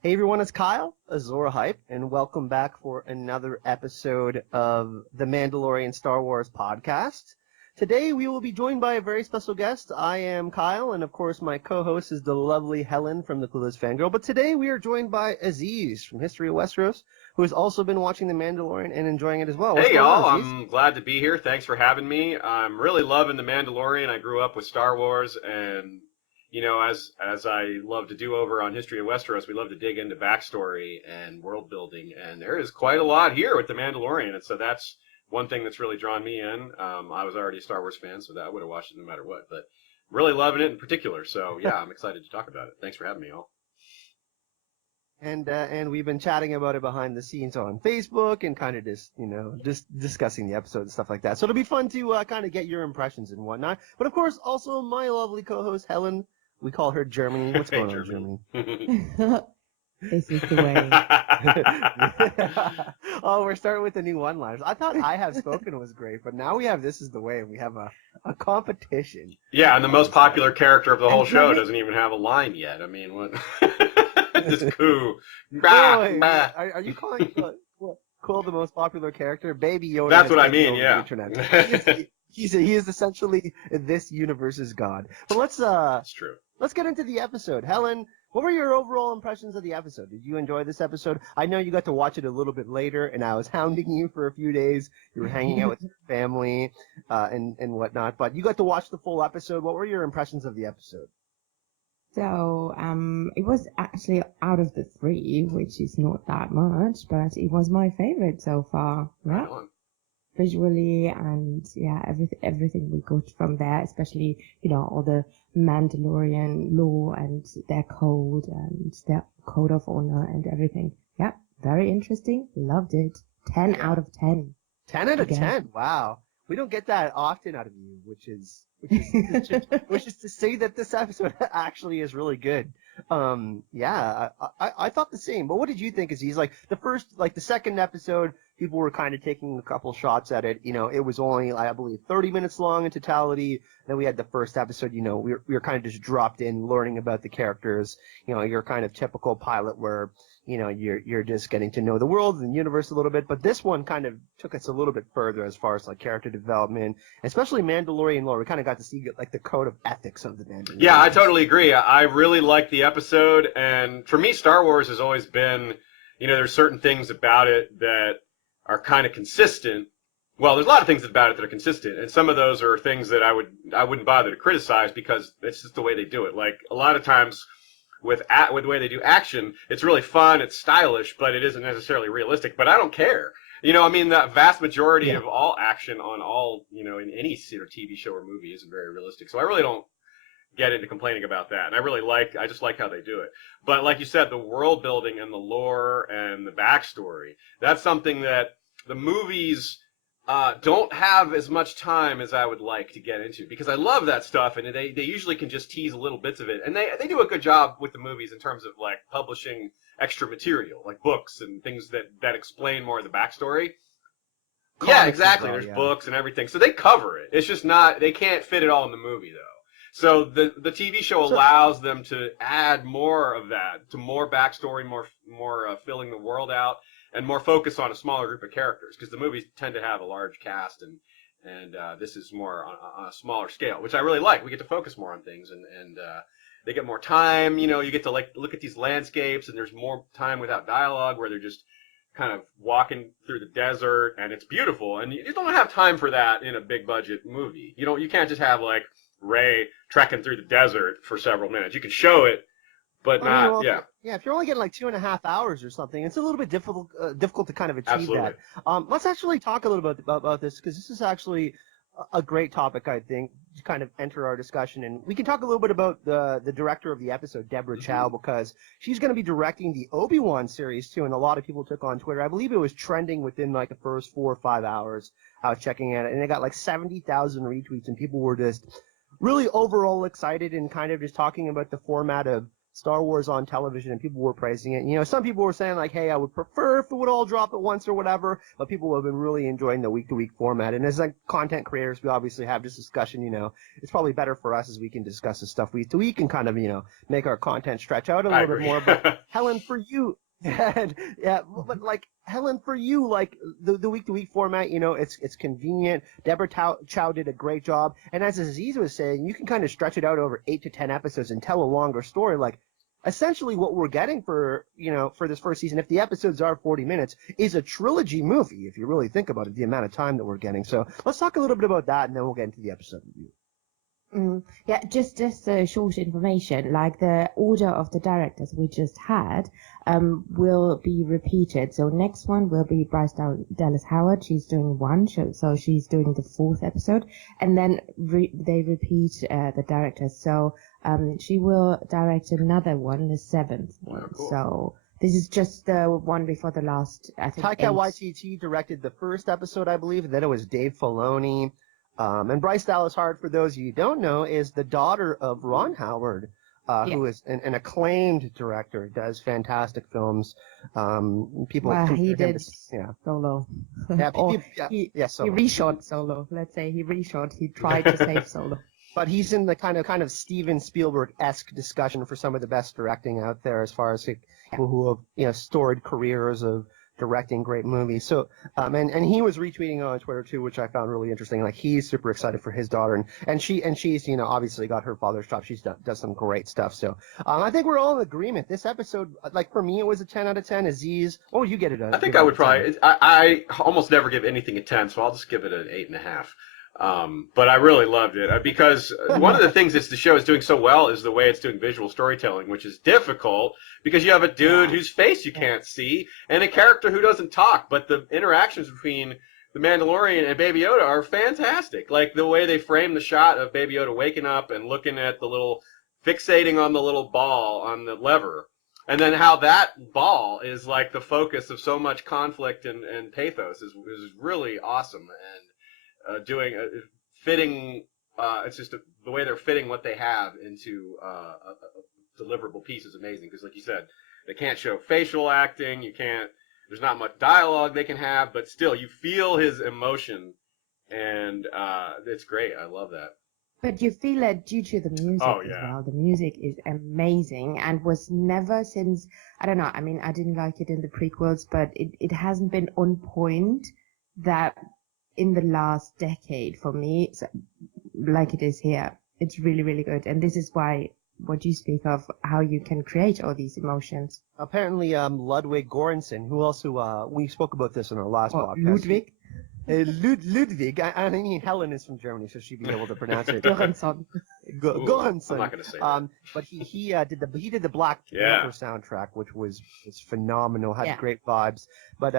Hey everyone, it's Kyle, Azora Hype, and welcome back for another episode of the Mandalorian Star Wars podcast. Today we will be joined by a very special guest. I am Kyle, and of course my co-host is the lovely Helen from the Clueless Fangirl. But today we are joined by Aziz from History of Westeros, who has also been watching the Mandalorian and enjoying it as well. What's Hey going y'all, on, Aziz? I'm glad to be here. Thanks for having me. I'm really loving The Mandalorian. I grew up with Star Wars, and as I love to do over on History of Westeros, we love to dig into backstory and world building, and there is quite a lot here with The Mandalorian, and so that's one thing that's really drawn me in. I was already a Star Wars fan, so that I would have watched it no matter what, but really loving it in particular. So yeah, I'm excited to talk about it. Thanks for having me, all. And we've been chatting about it behind the scenes on Facebook and kind of just discussing the episode and stuff like that. So it'll be fun to kind of get your impressions and whatnot. But of course, also my lovely co-host Helen. We call her Germany. What's Hey, going on, Germany. Germany? This is the way. Oh, we're starting with the new one-liners. I thought I Have Spoken was great, but now we have This Is the Way, and we have a competition. Yeah, and the most popular character of the whole And show let me- doesn't even have a line yet. I mean, what? Just coo. Wait, are you calling Quill the most popular character? Baby Yoda. That's has what I taken mean, over yeah. the internet. He is essentially this universe's god. But It's true. let's get into the episode. Helen, what were your overall impressions of the episode? Did you enjoy this episode? I know you got to watch it a little bit later, and I was hounding you for a few days. You were hanging out with your family and whatnot, but you got to watch the full episode. What were your impressions of the episode? So, it was actually out of the three, which is not that much, but it was my favorite so far. Yeah, Right on. visually and yeah, everything we got from there, especially all the Mandalorian law and their code of honor and everything. Yeah, very interesting. Loved it. 10 Yeah. out of 10. 10 out of Again. 10. Wow. We don't get that often out of you, which is to say that this episode actually is really good. Yeah, I thought the same. But what did you think? Is he's like the second episode, people were kind of taking a couple shots at it. It was only, I believe, 30 minutes long in totality. Then we had the first episode, we were kind of just dropped in learning about the characters. Your kind of typical pilot where, you're just getting to know the world and the universe a little bit. But this one kind of took us a little bit further as far as like character development, especially Mandalorian lore. We kind of got to see like the code of ethics of the Mandalorian. Yeah, I totally agree. I really liked the episode, and for me, Star Wars has always been, there's certain things about it that are kind of consistent. Well, there's a lot of things about it that are consistent, and some of those are things that I wouldn't bother to criticize because it's just the way they do it. Like a lot of times with the way they do action, it's really fun, it's stylish, but it isn't necessarily realistic. But I don't care. I mean, the vast majority of all action on all, in any sort of TV show or movie isn't very realistic. So I really don't get into complaining about that. And I just like how they do it. But like you said, the world building and the lore and the backstory, that's something that the movies don't have as much time as I would like to get into, because I love that stuff, and they usually can just tease little bits of it, and they do a good job with the movies in terms of like publishing extra material, like books and things that explain more of the backstory. Yeah, Comics as exactly. well, There's yeah. books and everything, so they cover it. It's just not, they can't fit it all in the movie though. So the TV show allows them to add more of that, to more backstory, more filling the world out, and more focus on a smaller group of characters, because the movies tend to have a large cast, and this is more on a smaller scale, which I really like. We get to focus more on things, and they get more time. You get to like look at these landscapes, and there's more time without dialogue, where they're just kind of walking through the desert, and it's beautiful. And you don't have time for that in a big budget movie. You can't just have like Rey trekking through the desert for several minutes. You can show it, but not. Yeah. Yeah, if you're only getting like 2.5 hours or something, it's a little bit difficult to kind of achieve Absolutely. that. Let's actually talk a little bit about this, because this is actually a great topic, I think, to kind of enter our discussion. And we can talk a little bit about the director of the episode, Deborah Chow, because she's going to be directing the Obi-Wan series too, and a lot of people took on Twitter. I believe it was trending within like the first 4 or 5 hours. I was checking it, and it got like 70,000 retweets, and people were just really overall excited and kind of just talking about the format of Star Wars on television, and people were praising it. You know, some people were saying like, hey, I would prefer if it would all drop at once or whatever, but people have been really enjoying the week-to-week format. And as like content creators, we obviously have this discussion, you know, it's probably better for us as we can discuss this stuff week to week and kind of, you know, make our content stretch out a little bit more. But Helen, for you, yeah, but like Helen, for you, like the week-to-week format, you know, it's convenient. Deborah Chow did a great job, and as Aziz was saying, you can kind of stretch it out over 8 to 10 episodes and tell a longer story. Like essentially, what we're getting for this first season, if the episodes are 40 minutes, is a trilogy movie. If you really think about it, the amount of time that we're getting. So let's talk a little bit about that, and then we'll get into the episode review. Yeah, just short information, like the order of the directors we just had will be repeated. So next one will be Bryce Dallas Howard. She's doing one show, so she's doing the 4th episode, and then they repeat the directors. So she will direct another one, the 7th one. Oh, cool. So this is just the one before the last, I think. Taika Waititi directed the first episode, I believe, and then it was Dave Filoni. And Bryce Dallas Howard, for those of you who don't know, is the daughter of Ron Howard, who is an acclaimed director, does fantastic films. People he compare him did to, Solo. Yeah, He Solo. reshot Solo. Let's say he reshot. He tried to save Solo. But he's in the kind of Steven Spielberg-esque discussion for some of the best directing out there, as far as people who have, you know, storied careers of directing great movies. So, and he was retweeting on Twitter too, which I found really interesting. Like, he's super excited for his daughter, and she's, you know, obviously got her father's job. She's does some great stuff. So, I think we're all in agreement. This episode, like for me, it was a 10 out of 10. Aziz, oh, you get it. I think I would probably. I almost never give anything a 10, so I'll just give it an 8.5. But I really loved it because one of the things that the show is doing so well is the way it's doing visual storytelling, which is difficult because you have a dude whose face you can't see and a character who doesn't talk, but the interactions between the Mandalorian and Baby Yoda are fantastic. Like the way they frame the shot of Baby Yoda waking up and looking at the little, fixating on the little ball on the lever. And then how that ball is like the focus of so much conflict and pathos is really awesome. And fitting, it's just the way they're fitting what they have into a deliverable piece is amazing. Because like you said, they can't show facial acting. There's not much dialogue they can have, but still you feel his emotion, and it's great. I love that. But you feel it due to the music as well. The music is amazing and was never since, I don't know, I mean, I didn't like it in the prequels, but it hasn't been on point that in the last decade for me, like it is here. It's really, really good. And this is why, what you speak of, how you can create all these emotions. Apparently, Ludwig Göransson, who also, we spoke about this in our last podcast. Ludwig? Ludwig. I mean, Helen is from Germany, so she'd be able to pronounce it. Göransson. Göransson. I'm not going to say that. But he did the Black Panther soundtrack, which was phenomenal. Had great vibes. But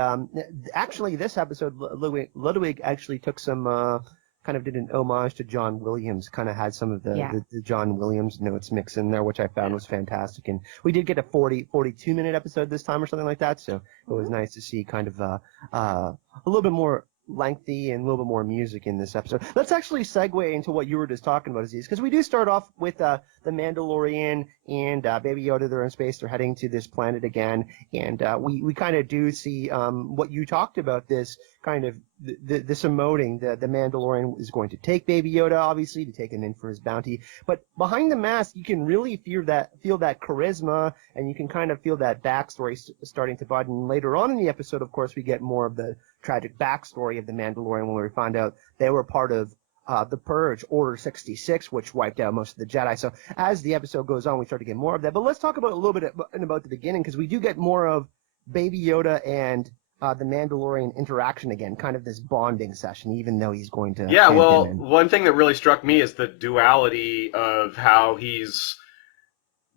actually, this episode, Ludwig actually took some kind of did an homage to John Williams. Kind of had some of the John Williams notes mixed in there, which I found was fantastic. And we did get a 42-minute episode this time or something like that. So it was nice to see kind of a little bit more lengthy and a little bit more music in this episode. Let's actually segue into what you were just talking about, Aziz, because we do start off with the Mandalorian and Baby Yoda. They're in space. They're heading to this planet again, and we kind of do see what you talked about, this kind of this emoting. The Mandalorian is going to take Baby Yoda, obviously, to take him in for his bounty. But behind the mask, you can really feel that charisma, and you can kind of feel that backstory starting to bud. And later on in the episode, of course, we get more of the tragic backstory of the Mandalorian when we find out they were part of the Purge, Order 66, which wiped out most of the Jedi. So as the episode goes on, we start to get more of that. But let's talk about a little bit about the beginning, because we do get more of Baby Yoda and the Mandalorian interaction again, kind of this bonding session, even though he's going to... Yeah, well, one thing that really struck me is the duality of how he's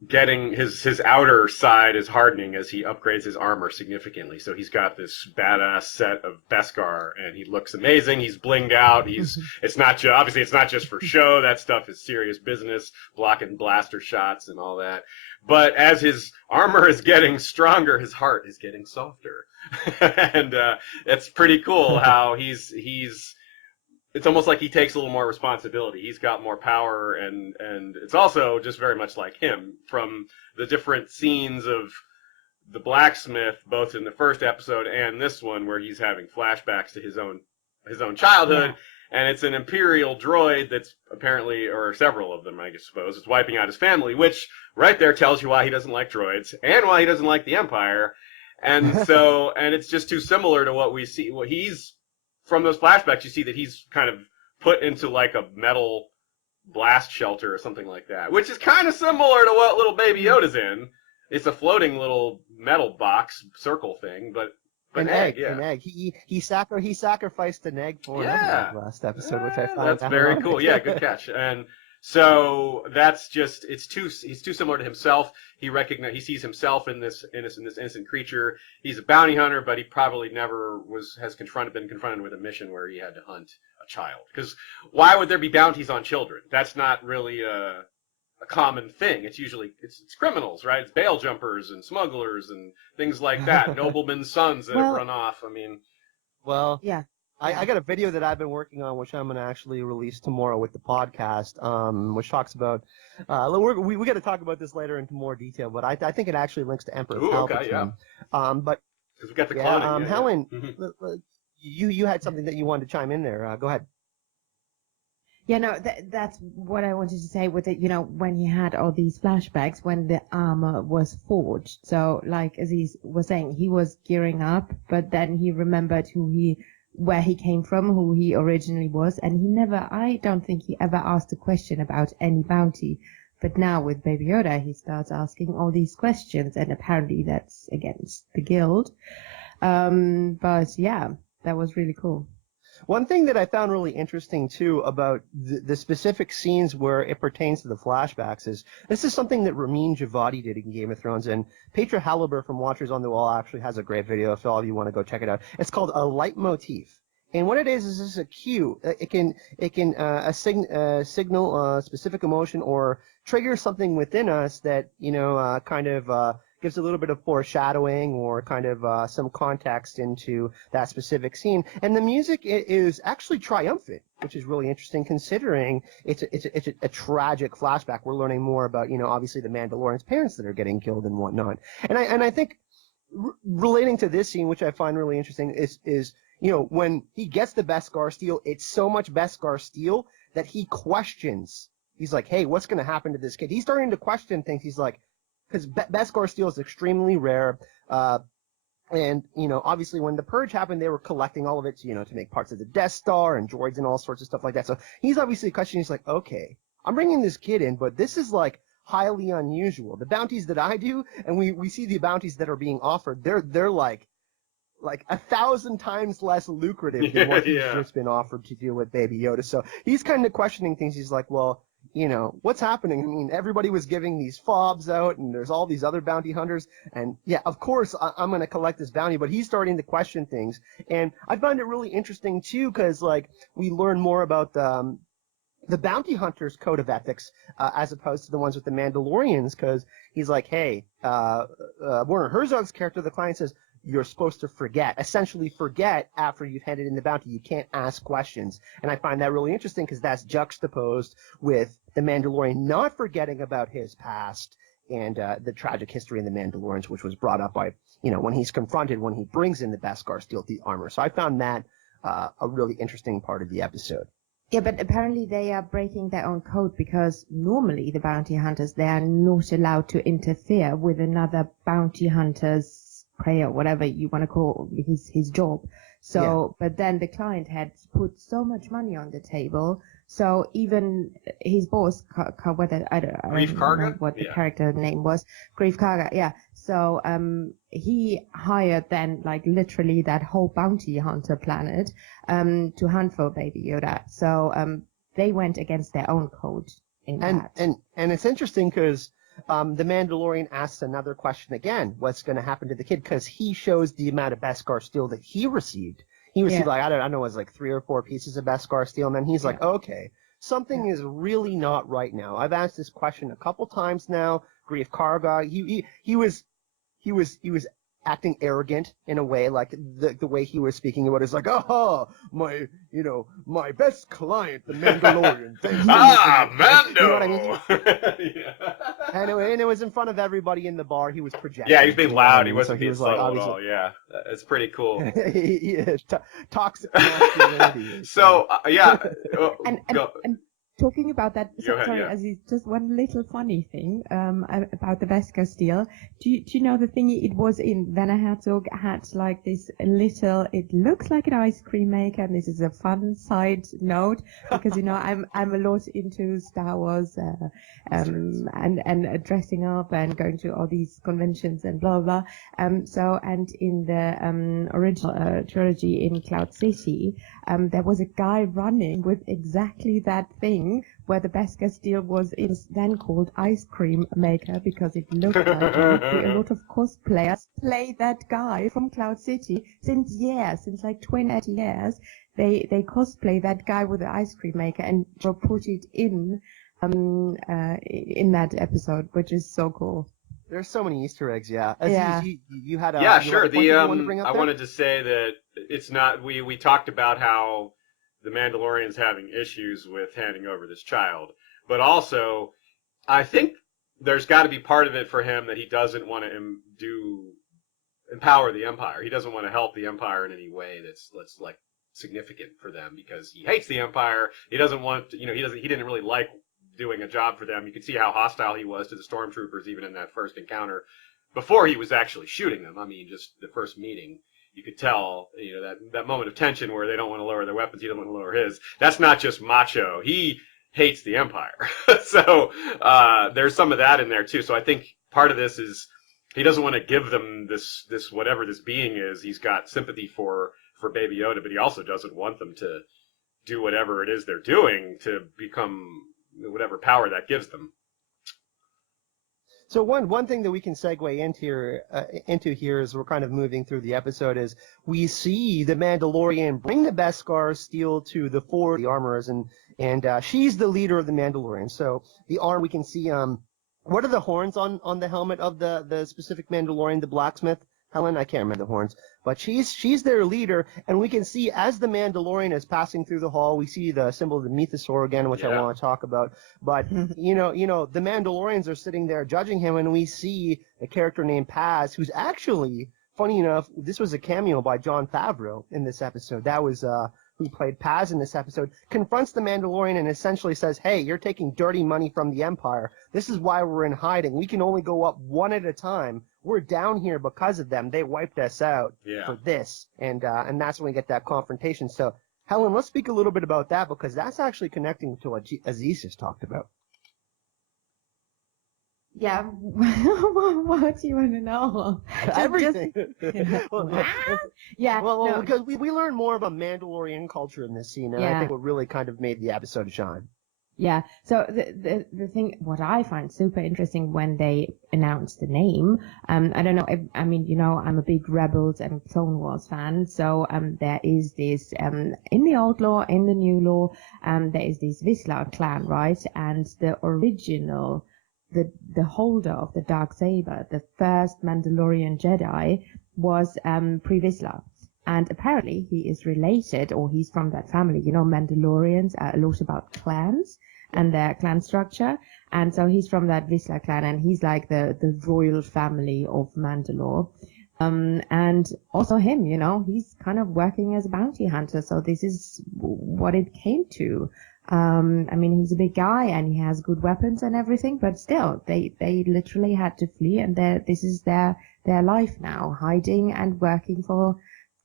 getting his outer side is hardening as he upgrades his armor significantly. So he's got this badass set of Beskar, and he looks amazing. He's blinged out. It's not just for show. That stuff is serious business, blocking blaster shots and all that. But as his armor is getting stronger, his heart is getting softer, and it's pretty cool how he's it's almost like he takes a little more responsibility. He's got more power, and it's also just very much like him from the different scenes of the blacksmith, both in the first episode and this one, where he's having flashbacks to his own childhood. Yeah. And it's an Imperial droid that's apparently, or several of them, I suppose, it's wiping out his family, which right there tells you why he doesn't like droids and why he doesn't like the Empire. And so, and it's just too similar to what we see. Well, he's, from those flashbacks, you see that he's kind of put into like a metal blast shelter or something like that, which is kind of similar to what little Baby Yoda's in. It's a floating little metal box circle thing, but an egg. He sacrificed an egg for an egg last episode, which I found that's very cool. Yeah, good catch. And so that's just he's too similar to himself. He sees himself in this innocent creature. He's a bounty hunter, but he probably never been confronted with a mission where he had to hunt a child. Because why would there be bounties on children? That's not really a common thing. It's usually it's criminals, right? It's bail jumpers and smugglers and things like that. Noblemen's sons that have run off. I mean, yeah. I got a video that I've been working on, which I'm going to actually release tomorrow with the podcast, which talks about. We got to talk about this later into more detail, but I think it actually links to Emperor Palpatine. Okay, yeah. But because we got the cloning. Helen, you had something that you wanted to chime in there. Go ahead. Yeah, no, that's what I wanted to say with it, when he had all these flashbacks when the armor was forged. So, like Aziz was saying, he was gearing up, but then he remembered where he came from, who he originally was, and I don't think he ever asked a question about any bounty. But now with Baby Yoda, he starts asking all these questions, and apparently that's against the guild. But yeah, that was really cool. One thing that I found really interesting, too, about the specific scenes where it pertains to the flashbacks is this is something that Ramin Djawadi did in Game of Thrones, and Petra Halliburton from Watchers on the Wall actually has a great video if all of you want to go check it out. It's called a leitmotif. And what it is this is a cue. It can signal a specific emotion or trigger something within us that, kind of gives a little bit of foreshadowing or kind of some context into that specific scene. And the music is actually triumphant, which is really interesting considering it's a tragic flashback. We're learning more about, obviously the Mandalorian's parents that are getting killed and whatnot. And I think relating to this scene, which I find really interesting, is when he gets the Beskar steel, it's so much Beskar steel that he questions. He's like, hey, what's going to happen to this kid? He's starting to question things. He's like, because Beskar steel is extremely rare, and obviously when the purge happened, they were collecting all of it, to make parts of the Death Star and droids and all sorts of stuff like that. So he's obviously questioning. He's like, okay, I'm bringing this kid in, but this is like highly unusual. The bounties that I do, and we see the bounties that are being offered, they're like 1,000 times less lucrative than what he's just been offered to do with Baby Yoda. So he's kind of questioning things. He's like, well, what's happening? I mean, everybody was giving these fobs out, and there's all these other bounty hunters, and yeah, of course, I'm going to collect this bounty, but he's starting to question things, and I find it really interesting, too, because, we learn more about the bounty hunter's code of ethics, as opposed to the ones with the Mandalorians, because he's like, hey, Werner Herzog's character, the client, says, you're supposed to essentially forget after you've handed in the bounty. You can't ask questions. And I find that really interesting because that's juxtaposed with the Mandalorian not forgetting about his past and the tragic history in the Mandalorians, which was brought up by, when he's confronted, when he brings in the Beskar steel armor. So I found that a really interesting part of the episode. Yeah, but apparently they are breaking their own code because normally the bounty hunters, they are not allowed to interfere with another bounty hunter's prey or whatever you want to call his job. So, But then the client had put so much money on the table. So even his boss, whether I don't know what the character name was, Grief Karga, yeah. So he hired then literally that whole bounty hunter planet to hunt for Baby Yoda. So they went against their own code in that. And it's interesting because the Mandalorian asks another question again, what's going to happen to the kid? Because he shows the amount of Beskar steel that he received. He received, I don't know, it was 3 or 4 pieces of Beskar steel, and then he's like, okay, something is really not right now. I've asked this question a couple times now. Grief Karga, he was acting arrogant in a way, like the way he was speaking about it is like, aha, my best client, the Mandalorian. Thanks to you. Mando! You know what I mean? Yeah. And it was in front of everybody in the bar. He was projecting. Yeah, he was being you know what I loud. He mean? wasn't So he being was like, subtle at obviously, all. Yeah, it's pretty cool. yeah, toxic masculinity. So yeah, And go, talking about that, go ahead. sorry, Yeah. Aziz, just one little funny thing about the Beskar deal. Do you know the thing? It was in Werner Herzog had like this little. It looks like an ice cream maker, and this is a fun side note because I'm a lot into Star Wars and dressing up and going to all these conventions and blah blah. So and in the original trilogy in Cloud City, there was a guy running with exactly that thing where the Beskar steel was then called ice cream maker because it looked like it. A lot of cosplayers play that guy from Cloud City since like 20 years. They cosplay that guy with the ice cream maker and put it in that episode, which is so cool. There's so many Easter eggs, yeah. Aziz, Yeah. you had a Yeah, you sure. had a point that you wanted to bring up I there? wanted to say that it's not. We talked about how the Mandalorian's having issues with handing over this child, but also I think there's got to be part of it for him that he doesn't want to empower the Empire. He doesn't want to help the Empire in any way that's like significant for them because he hates the Empire. He doesn't want to, he didn't really like doing a job for them. You could see how hostile he was to the stormtroopers even in that first encounter before he was actually shooting them. I mean, just the first meeting, you could tell, that moment of tension where they don't want to lower their weapons, he doesn't want to lower his. That's not just macho. He hates the Empire. So there's some of that in there too. So I think part of this is he doesn't want to give them this whatever this being is. He's got sympathy for Baby Yoda, but he also doesn't want them to do whatever it is they're doing to become whatever power that gives them. So one thing that we can segue into here as we're kind of moving through the episode is we see the Mandalorian bring the Beskar steel to the armorers, and she's the leader of the Mandalorian. So the arm, we can see what are the horns on the helmet of the specific Mandalorian, the blacksmith? Helen, I can't remember the horns, but she's their leader, and we can see as the Mandalorian is passing through the hall, we see the symbol of the mythosaur again, which I want to talk about. But the Mandalorians are sitting there judging him, and we see a character named Paz, who's actually, funny enough, this was a cameo by Jon Favreau in this episode. That was who played Paz in this episode, confronts the Mandalorian and essentially says, hey, you're taking dirty money from the Empire. This is why we're in hiding. We can only go up one at a time. We're down here because of them. They wiped us out for this. And that's when we get that confrontation. So, Helen, let's speak a little bit about that because that's actually connecting to what Aziz just talked about. Yeah, what do you want to know? Everything. No. Because we learn more about Mandalorian culture in this scene, and I think what really kind of made the episode shine. Yeah. So the thing, what I find super interesting when they announced the name, I don't know. I'm a big Rebels and Clone Wars fan. So there is this in the old law, in the new law, there is this Vizsla clan, right? And the original. The holder of the Darksaber, the first Mandalorian Jedi, was Pre Vizsla. And apparently he is related, or he's from that family. Mandalorians are a lot about clans and their clan structure. And so he's from that Vizsla clan, and he's like the royal family of Mandalore. And also him, he's kind of working as a bounty hunter. So this is what it came to. He's a big guy and he has good weapons and everything, but still, they literally had to flee, and this is their life now, hiding and working for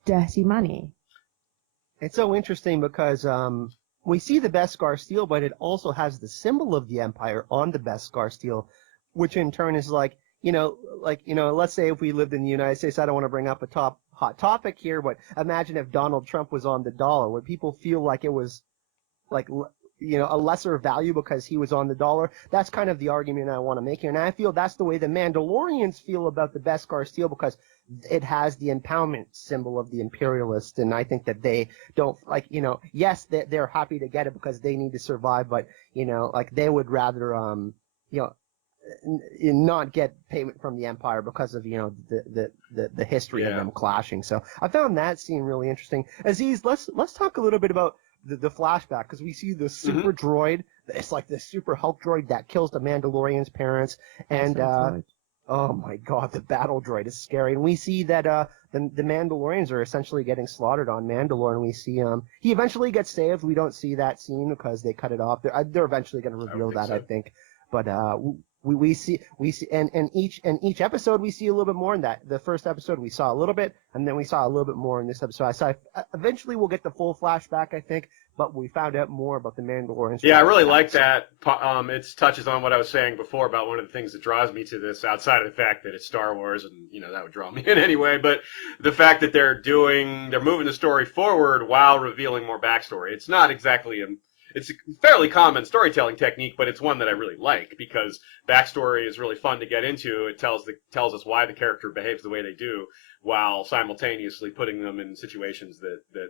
dirty money. It's so interesting because we see the Beskar steel, but it also has the symbol of the Empire on the Beskar steel, which in turn is let's say if we lived in the United States, I don't want to bring up a hot topic here, but imagine if Donald Trump was on the dollar. Would people feel like it was a lesser value because he was on the dollar? That's kind of the argument I want to make here. And I feel that's the way the Mandalorians feel about the Beskar steel because it has the empowerment symbol of the imperialist. And I think that they don't yes, they're happy to get it because they need to survive, but they would rather, not get payment from the Empire because of the history of them clashing. So I found that scene really interesting. Aziz, let's talk a little bit about the flashback, because we see the super droid. It's like the super Hulk droid that kills the Mandalorian's parents, and oh my God, the battle droid is scary. And we see that the Mandalorians are essentially getting slaughtered on Mandalore, and we see he eventually gets saved. We don't see that scene because they cut it off. They're eventually going to reveal that, I think. But we see and each episode we see a little bit more in that. The first episode we saw a little bit, and then we saw a little bit more in this episode. So eventually we'll get the full flashback, I think. But we found out more about the Mandalorians. Yeah, I really like that. It touches on what I was saying before about one of the things that draws me to this, outside of the fact that it's Star Wars, and that would draw me in anyway. But the fact that they're moving the story forward while revealing more backstory. It's not exactly it's a fairly common storytelling technique, but it's one that I really like, because backstory is really fun to get into. It tells us why the character behaves the way they do, while simultaneously putting them in situations that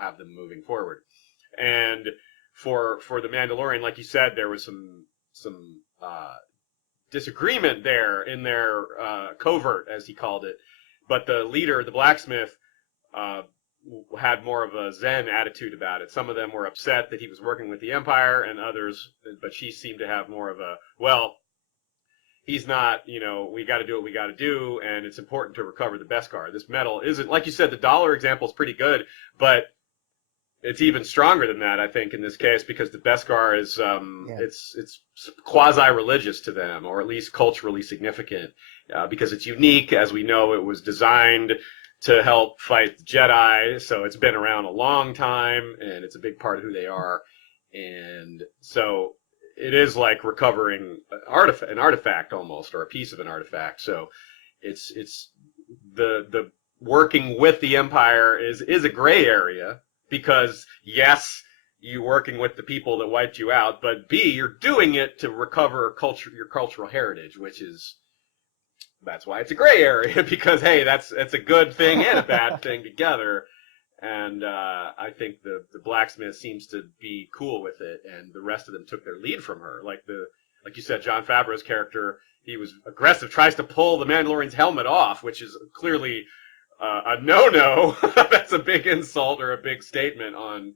have them moving forward. And for the Mandalorian, like you said, there was some disagreement there in their covert, as he called it. But the leader, the blacksmith, had more of a Zen attitude about it. Some of them were upset that he was working with the Empire, and others, but she seemed to have more of a, well, he's not, we got to do what we got to do, and it's important to recover the Beskar. This metal isn't, like you said, the dollar example is pretty good, but it's even stronger than that, I think, in this case, because the Beskar is, it's quasi-religious to them, or at least culturally significant, because it's unique. As we know, it was designed to help fight the Jedi, so it's been around a long time, and it's a big part of who they are. And so it is like recovering an artifact almost, or a piece of an artifact. So it's the working with the Empire is a gray area, because yes, you're working with the people that wiped you out, but B, you're doing it to recover your cultural heritage, that's why it's a gray area, because hey, that's a good thing and a bad thing together. And I think the blacksmith seems to be cool with it, and the rest of them took their lead from her. Like you said, Jon Favreau's character, he was aggressive, tries to pull the Mandalorian's helmet off, which is clearly a no-no. That's a big insult or a big statement on.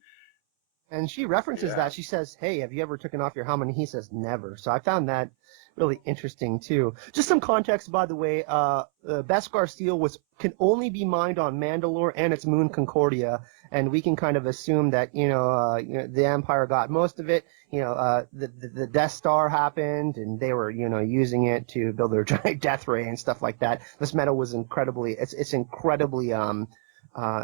And she references that. She says, "Hey, have you ever taken off your helmet?" And he says, "Never." So I found that really interesting too. Just some context, by the way. Beskar steel can only be mined on Mandalore and its moon Concordia, and we can kind of assume that the Empire got most of it. The Death Star happened, and they were using it to build their giant death ray and stuff like that. This metal was incredibly. It's incredibly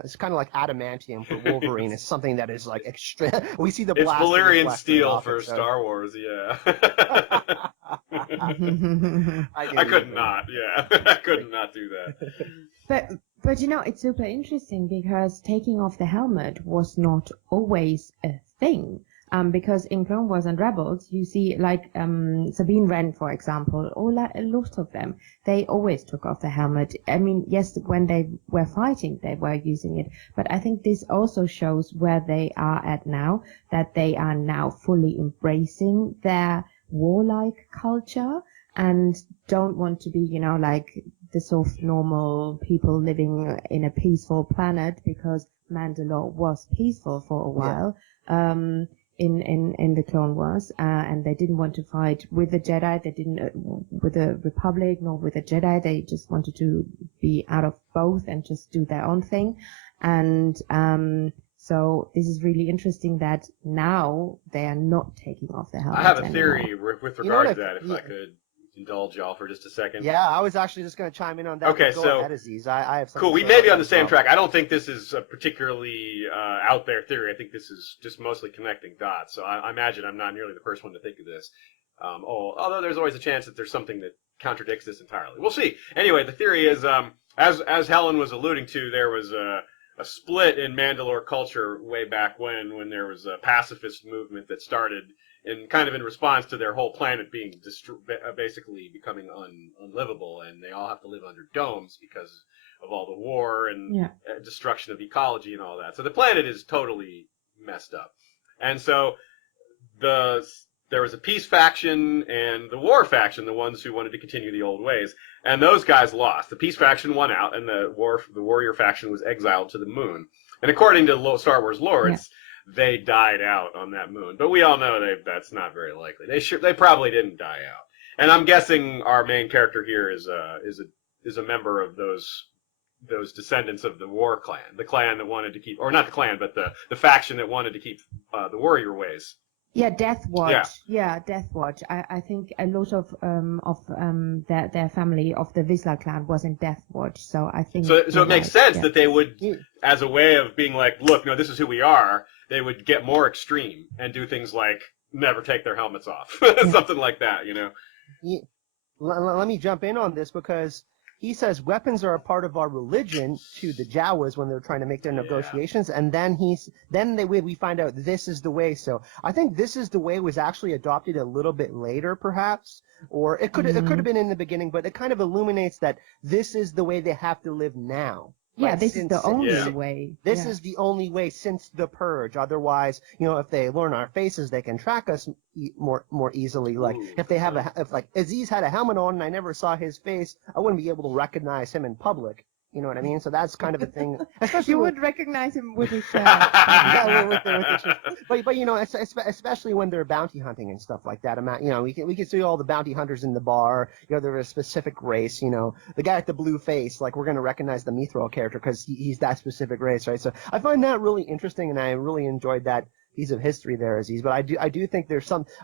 it's kind of like adamantium for Wolverine. It's something that is like extra. We see the it's blast. It's Valyrian steel for Star Wars. Yeah. I could not. Yeah, I could not do that. But it's super interesting, because taking off the helmet was not always a thing. Because in Clone Wars and Rebels, you see, like, Sabine Wren, for example, or like a lot of them, they always took off the helmet. I mean, yes, when they were fighting, they were using it. But I think this also shows where they are at now, that they are now fully embracing their warlike culture and don't want to be, like the soft, normal people living in a peaceful planet, because Mandalore was peaceful for a while. Yeah. In the Clone Wars, and they didn't want to fight with the Jedi. They didn't with the Republic nor with the Jedi. They just wanted to be out of both and just do their own thing. And so this is really interesting that now they are not taking off their helmets. I have a theory with regard to that, if I could indulge y'all for just a second. Yeah, I was actually just going to chime in on that. Okay, Go ahead, Aziz. I have something. Cool. We may be on the same track. I don't think this is a particularly out there theory. I think this is just mostly connecting dots. So I imagine I'm not nearly the first one to think of this. Although there's always a chance that there's something that contradicts this entirely. We'll see. Anyway, the theory is, as Helen was alluding to, there was a split in Mandalore culture way back when there was a pacifist movement that started in response to their whole planet being basically becoming unlivable, and they all have to live under domes because of all the war and destruction of ecology and all that. So the planet is totally messed up. And so the there was a peace faction and the war faction, the ones who wanted to continue the old ways, and those guys lost. The peace faction won out, and the warrior faction was exiled to the moon. And according to Star Wars lore, they died out on that moon. But we all know that's not very likely. They probably didn't die out. And I'm guessing our main character here is a member of those descendants of the war clan, the clan that wanted to keep, or not the clan, but the faction that wanted to keep the warrior ways. Yeah, Death Watch. Yeah, Death Watch. I think a lot of their family of the Vizsla clan was in Death Watch, so I think. So it makes sense that they would, as a way of being like, look, no, this is who we are. They would get more extreme and do things like never take their helmets off, something like that, you know. Let me jump in on this because he says weapons are a part of our religion to the Jawas when they're trying to make their negotiations, and then we find out this is the way. So I think this is the way was actually adopted a little bit later, perhaps, or it could have been in the beginning, but it kind of illuminates that this is the way they have to live now. Yeah, this is the only way. This is the only way since the purge. Otherwise, if they learn our faces, they can track us more easily. Like if Aziz had a helmet on and I never saw his face, I wouldn't be able to recognize him in public. You know what I mean? So that's kind of a thing. Especially you would recognize him with his shirt. But especially when they're bounty hunting and stuff like that. We can see all the bounty hunters in the bar. They're a specific race. The guy with the blue face, like we're gonna recognize the Mithril character because he's that specific race, right? So I find that really interesting, and I really enjoyed that piece of history there, Aziz. But I do think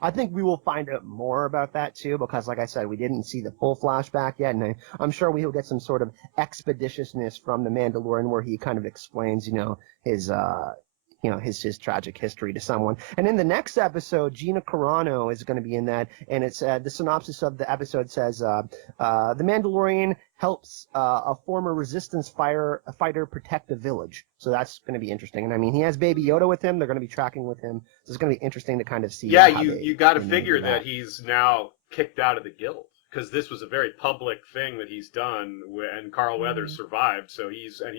I think we will find out more about that too, because like I said, we didn't see the full flashback yet, and I'm sure we will get some sort of expeditiousness from the Mandalorian where he kind of explains, his tragic history to someone. And in the next episode, Gina Carano is going to be in that, and it's the synopsis of the episode says the Mandalorian helps a former resistance fighter protect a village. So that's going to be interesting. And he has Baby Yoda with him. They're going to be tracking with him. So it's going to be interesting to kind of see. Yeah, you got to figure that he's now kicked out of the guild, because this was a very public thing that he's done, and Carl Weathers survived. So he's a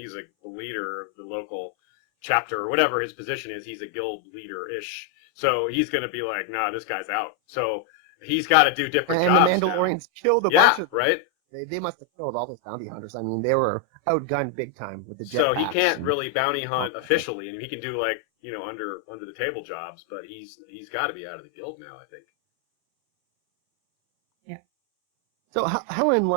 leader of the local chapter or whatever his position is. He's a guild leader-ish. So he's going to be like, nah, this guy's out. So he's got to do different jobs. And the Mandalorians killed a bunch of them. Right? They must have killed all those bounty hunters. They were outgunned big time with the jetpacks. So he can't really bounty hunt officially, and he can do under the table jobs, but he's got to be out of the guild now, I think. Yeah. So Helen,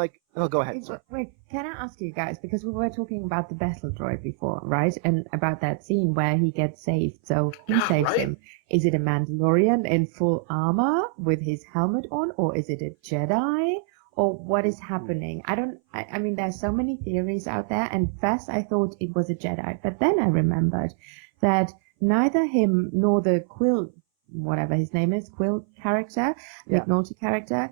go ahead. Wait, can I ask you guys, because we were talking about the battle droid before, right? And about that scene where he gets saved. So he saves him. Is it a Mandalorian in full armor with his helmet on, or is it a Jedi? Or what is happening? I mean, there's so many theories out there, and first I thought it was a Jedi, but then I remembered that neither him nor the Quill, whatever his name is, Quill character, the McNulty character,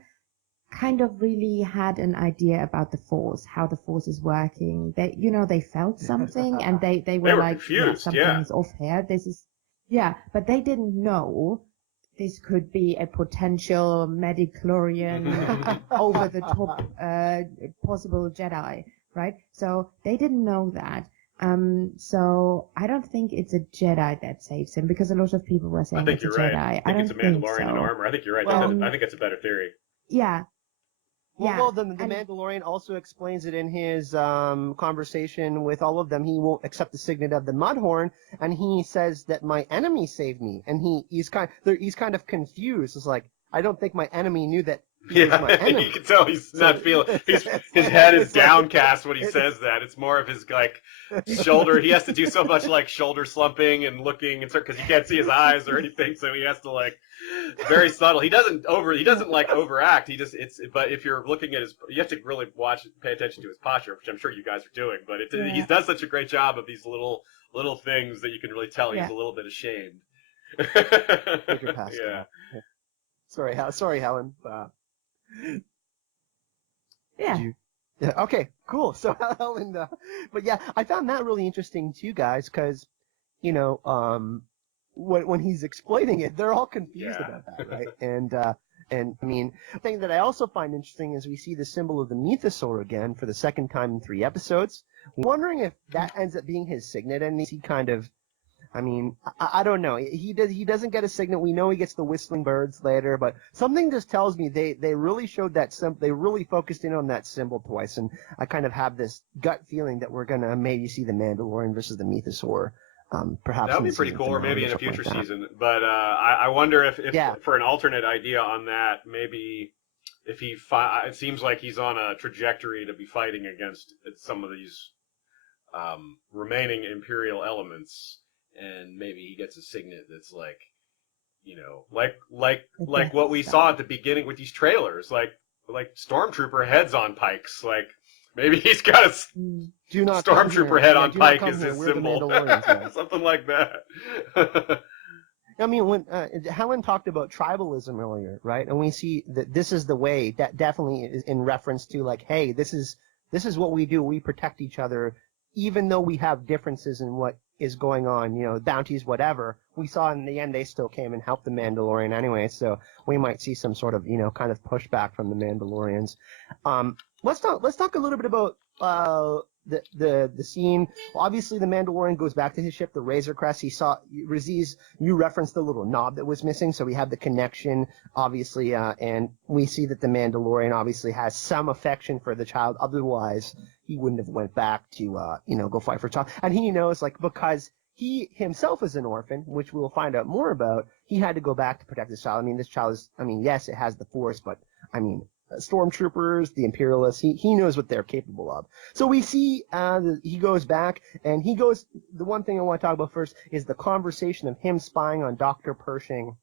kind of really had an idea about the Force, how the Force is working. They felt something, and they were like, confused, something's off here. But they didn't know this could be a potential Medichlorian over-the-top possible Jedi, right? So they didn't know that. So I don't think it's a Jedi that saves him, because a lot of people were saying it's a Jedi. I think it's a Mandalorian in armor. I think you're right. I think that's a better theory. Yeah. Well, the Mandalorian also explains it in his conversation with all of them. He won't accept the signet of the Mudhorn, and he says that my enemy saved me. And he's kind of confused. It's like, I don't think my enemy knew that he was my enemy. You can tell he's not feeling. His head is downcast when he says that. It's more of his shoulder. He has to do so much shoulder slumping and looking, and because he can't see his eyes or anything, so he has to very subtle. He doesn't overact. But if you're looking at you have to really pay attention to his posture, which I'm sure you guys are doing. But he does such a great job of these little things that you can really tell he's a little bit ashamed. Yeah. Sorry, Helen. Yeah. Okay, cool. So Helen, but yeah, I found that really interesting too, guys, because when he's explaining it, they're all confused about that, right? And the thing that I also find interesting is we see the symbol of the mythosaur again for the second time in 3 episodes. I'm wondering if that ends up being his signet, and he kind of, I mean, I don't know. He doesn't get a signet. We know he gets the whistling birds later, but something just tells me they really showed that they really focused in on that symbol twice, and I kind of have this gut feeling that we're gonna maybe see the Mandalorian versus the Mythosaur, perhaps. That would in be the pretty season cool, or finale maybe in a something future like that. season. But I wonder if Yeah. for an alternate idea on that, maybe if it seems like he's on a trajectory to be fighting against some of these remaining Imperial elements, and maybe he gets a signet that's like, The like Death what we Star. saw at the beginning with these trailers, like stormtrooper heads on pikes. Like maybe he's got a Mm. Do not come here. stormtrooper head Yeah, on do not pike come as here. his We're the symbol, Mandalorians, guys. something like that. I mean, when Helen talked about tribalism earlier, right? And we see that this is the way that definitely is in reference to like, hey, this is what we do. We protect each other, even though we have differences in what is going on. Bounties, whatever. We saw in the end they still came and helped the Mandalorian anyway. So we might see some sort of kind of pushback from the Mandalorians. Let's talk a little bit about the scene. Well, obviously, the Mandalorian goes back to his ship, the Razor Crest. He saw Raziz. You referenced the little knob that was missing, so we have the connection, obviously, and we see that the Mandalorian obviously has some affection for the child. Otherwise, he wouldn't have went back to go fight for child. And he knows, like, because he himself is an orphan, which we'll find out more about. He had to go back to protect this child. I mean, this child is. I mean, yes, it has the Force, but I mean, stormtroopers, the Imperialists. He knows what they're capable of. So we see he goes back, and he goes. The one thing I want to talk about first is the conversation of him spying on Dr. Pershing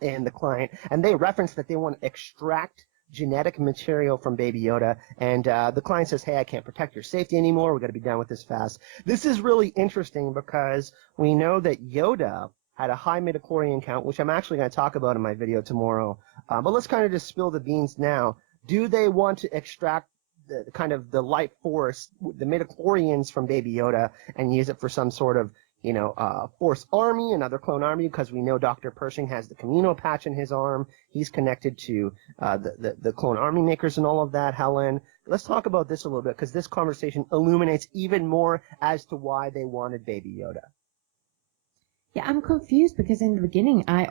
and the client, and they reference that they want to extract genetic material from Baby Yoda, and the client says, hey, I can't protect your safety anymore. We've got to be done with this fast. This is really interesting because we know that Yoda had a high midichlorian count, which I'm actually going to talk about in my video tomorrow. But let's kind of just spill the beans now. Do they want to extract the light force, the midichlorians from Baby Yoda, and use it for some sort of Force army, another clone army, because we know Dr. Pershing has the Camino patch in his arm. He's connected to the clone army makers and all of that, Helen. Let's talk about this a little bit, because this conversation illuminates even more as to why they wanted Baby Yoda. Yeah, I'm confused because in the beginning I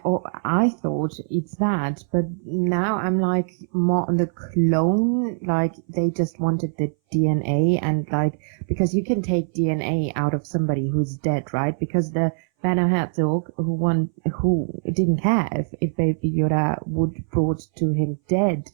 thought it's that, but now I'm like more on the clone, like they just wanted the DNA, and like because you can take DNA out of somebody who's dead, right? Because the Werner Herzog who didn't care if Baby Yoda would brought to him dead.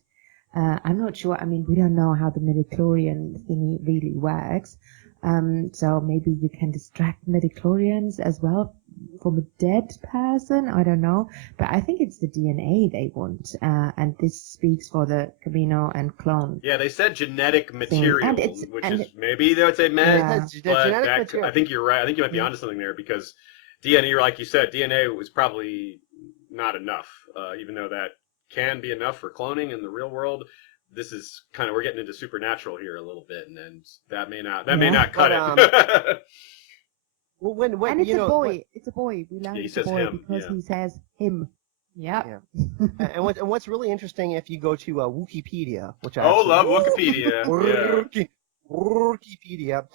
I'm not sure. I mean, we don't know how the midichlorian thingy really works. So maybe you can distract midichlorians as well from a dead person. I don't know, but I think it's the DNA they want, and this speaks for the Camino and clone. Yeah, they said genetic material, which is maybe they would say Yeah. but I think you're right. I think you might be onto something there because DNA, like you said, DNA was probably not enough, even though that can be enough for cloning in the real world. This is kind of, we're getting into supernatural here a little bit, and then that may not cut it. Well, when and it's a boy. It's a boy. We learn it's a boy him, because he says him. Yep. Yeah. and what's really interesting, if you go to Wikipedia, which I love Wikipedia. Wikipedia.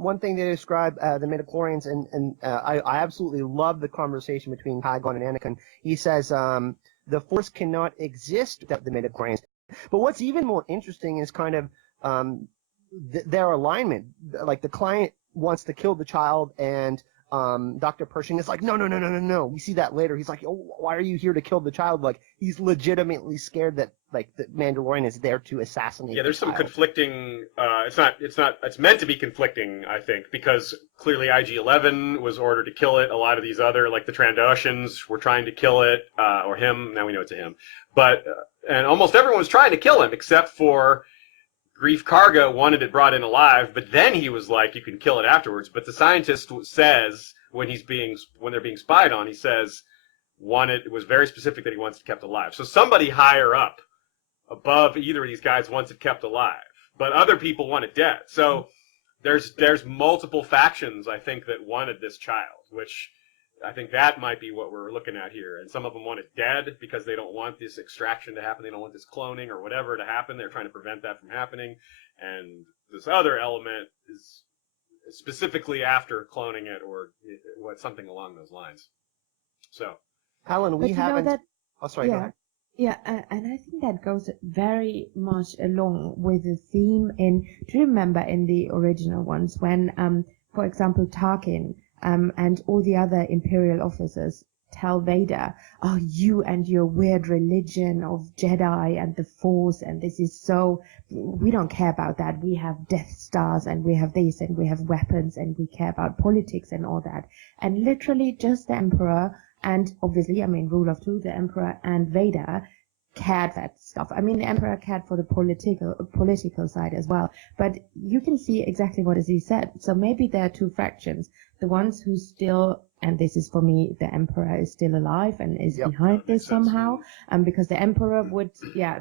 One thing they describe the midichlorians, and I absolutely love the conversation between Qui-Gon and Anakin. He says the Force cannot exist without the midichlorians. But what's even more interesting is kind of their alignment. Like the client wants to kill the child, and Dr. Pershing is like, no. We see that later. He's like, oh, why are you here to kill the child? Like, he's legitimately scared that, like, the Mandalorian is there to assassinate. Yeah, there's some conflicting. It's meant to be conflicting, I think, because clearly IG-11 was ordered to kill it. A lot of these other, like the Trandoshans, were trying to kill it, or him. Now we know it's a him. But and almost everyone was trying to kill him except for Grief Karga wanted it brought in alive, but then he was like, you can kill it afterwards. But the scientist says when they're being spied on, he says it was very specific that he wants it kept alive. So somebody higher up above either of these guys wants it kept alive, but other people want it dead. So there's multiple factions, I think, that wanted this child, which I think that might be what we're looking at here. And some of them want it dead because they don't want this extraction to happen. They don't want this cloning or whatever to happen. They're trying to prevent that from happening. And this other element specifically after cloning it or what something along those lines. So, Helen, we But you know haven't. that, Oh, sorry. Go yeah, ahead. yeah, and I think that goes very much along with the theme in. Do you remember in the original ones when, for example, Tarkin, and all the other Imperial officers tell Vader, "Oh, you and your weird religion of Jedi and the Force, and this is so. We don't care about that. We have Death Stars, and we have this, and we have weapons, and we care about politics and all that." And literally, just the Emperor. And obviously, I mean, rule of two, the Emperor and Vader cared that stuff. I mean, the Emperor cared for the political side as well. But you can see exactly what he said. So maybe there are two fractions. The ones who still, and this is for me, the Emperor is still alive and is behind this somehow. Because the Emperor would care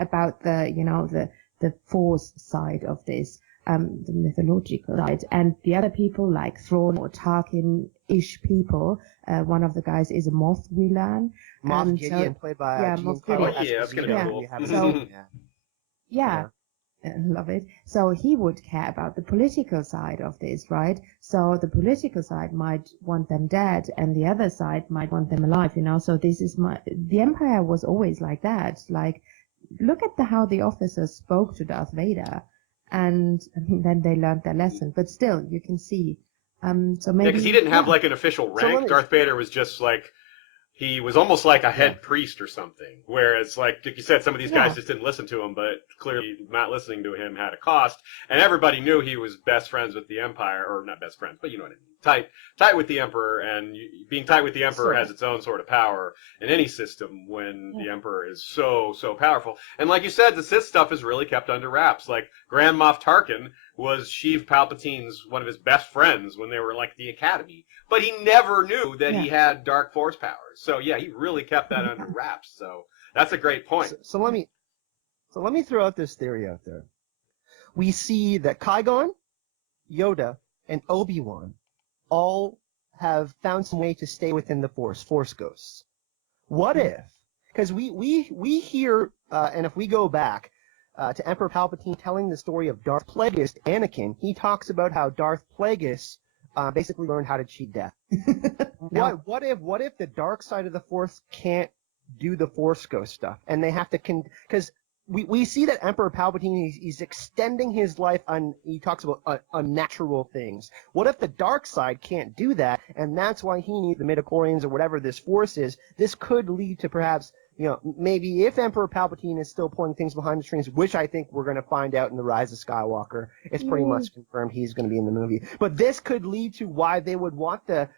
about the Force side of this. The mythological side, and the other people like Thrawn or Tarkin-ish people. One of the guys is a Moth, we learn. Moff Gideon, played by Gene Moff Carlo Gideon. Yeah, that's gonna be Esposito, cool. we haven't So- seen yet. Yeah, love it. So he would care about the political side of this, right? So the political side might want them dead, and the other side might want them alive. So this is the Empire was always like that. Like, look at how the officers spoke to Darth Vader. And I mean, then they learned their lesson. But still, you can see. So maybe because he didn't have like an official So rank. let me- Darth Vader was just like, he was almost like a head priest or something. Whereas, like you said, some of these guys just didn't listen to him, but clearly not listening to him had a cost. And everybody knew he was best friends with the Empire, or not best friends, but you know what I mean. Tight with the Emperor, and being tight with the Emperor has its own sort of power in any system when the Emperor is so powerful. And like you said, the Sith stuff is really kept under wraps. Like Grand Moff Tarkin was Sheev Palpatine's one of his best friends when they were like the Academy, but he never knew that he had dark force powers. So yeah, he really kept that under wraps. So that's a great point. So let me throw out this theory out there. We see that Qui-Gon, Yoda, and Obi-Wan all have found some way to stay within the Force ghosts. What if? Because we hear, and if we go back to Emperor Palpatine telling the story of Darth Plagueis, Anakin, he talks about how Darth Plagueis basically learned how to cheat death. What if the dark side of the Force can't do the Force ghost stuff, and they have to because we see that Emperor Palpatine he's extending his life on. He talks about unnatural things. What if the dark side can't do that, and that's why he needs the midichlorians or whatever this Force is? This could lead to perhaps, maybe if Emperor Palpatine is still pulling things behind the strings, which I think we're going to find out in The Rise of Skywalker. It's pretty much confirmed he's going to be in the movie. But this could lead to why they would want to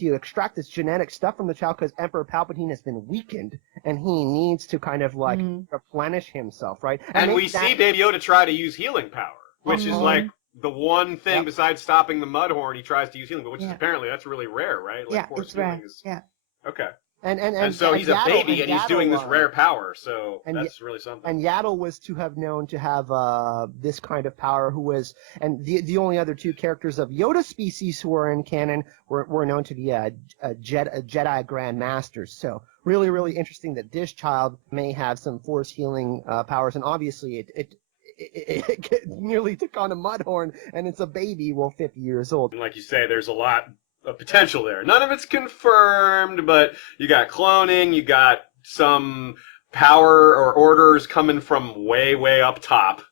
extract this genetic stuff from the child, because Emperor Palpatine has been weakened and he needs to kind of like replenish himself, right? And we see Baby Yoda try to use healing power, which is like the one thing besides stopping the Mudhorn he tries to use healing, but which is apparently that's really rare, right? Like force it's healing rare. is Yeah. okay. And so he's a baby, and he's doing this Yaddle, rare power, so and that's really something. And Yaddle was to have known to have this kind of power, and the only other two characters of Yoda species who are in canon were known to be Jedi Grand Masters. So really, really interesting that this child may have some Force healing powers, and obviously it nearly took on a Mudhorn, and it's a baby, 50 years old. And like you say, there's a lot of potential there. None of it's confirmed, but you got cloning, you got some power or orders coming from way, way up top,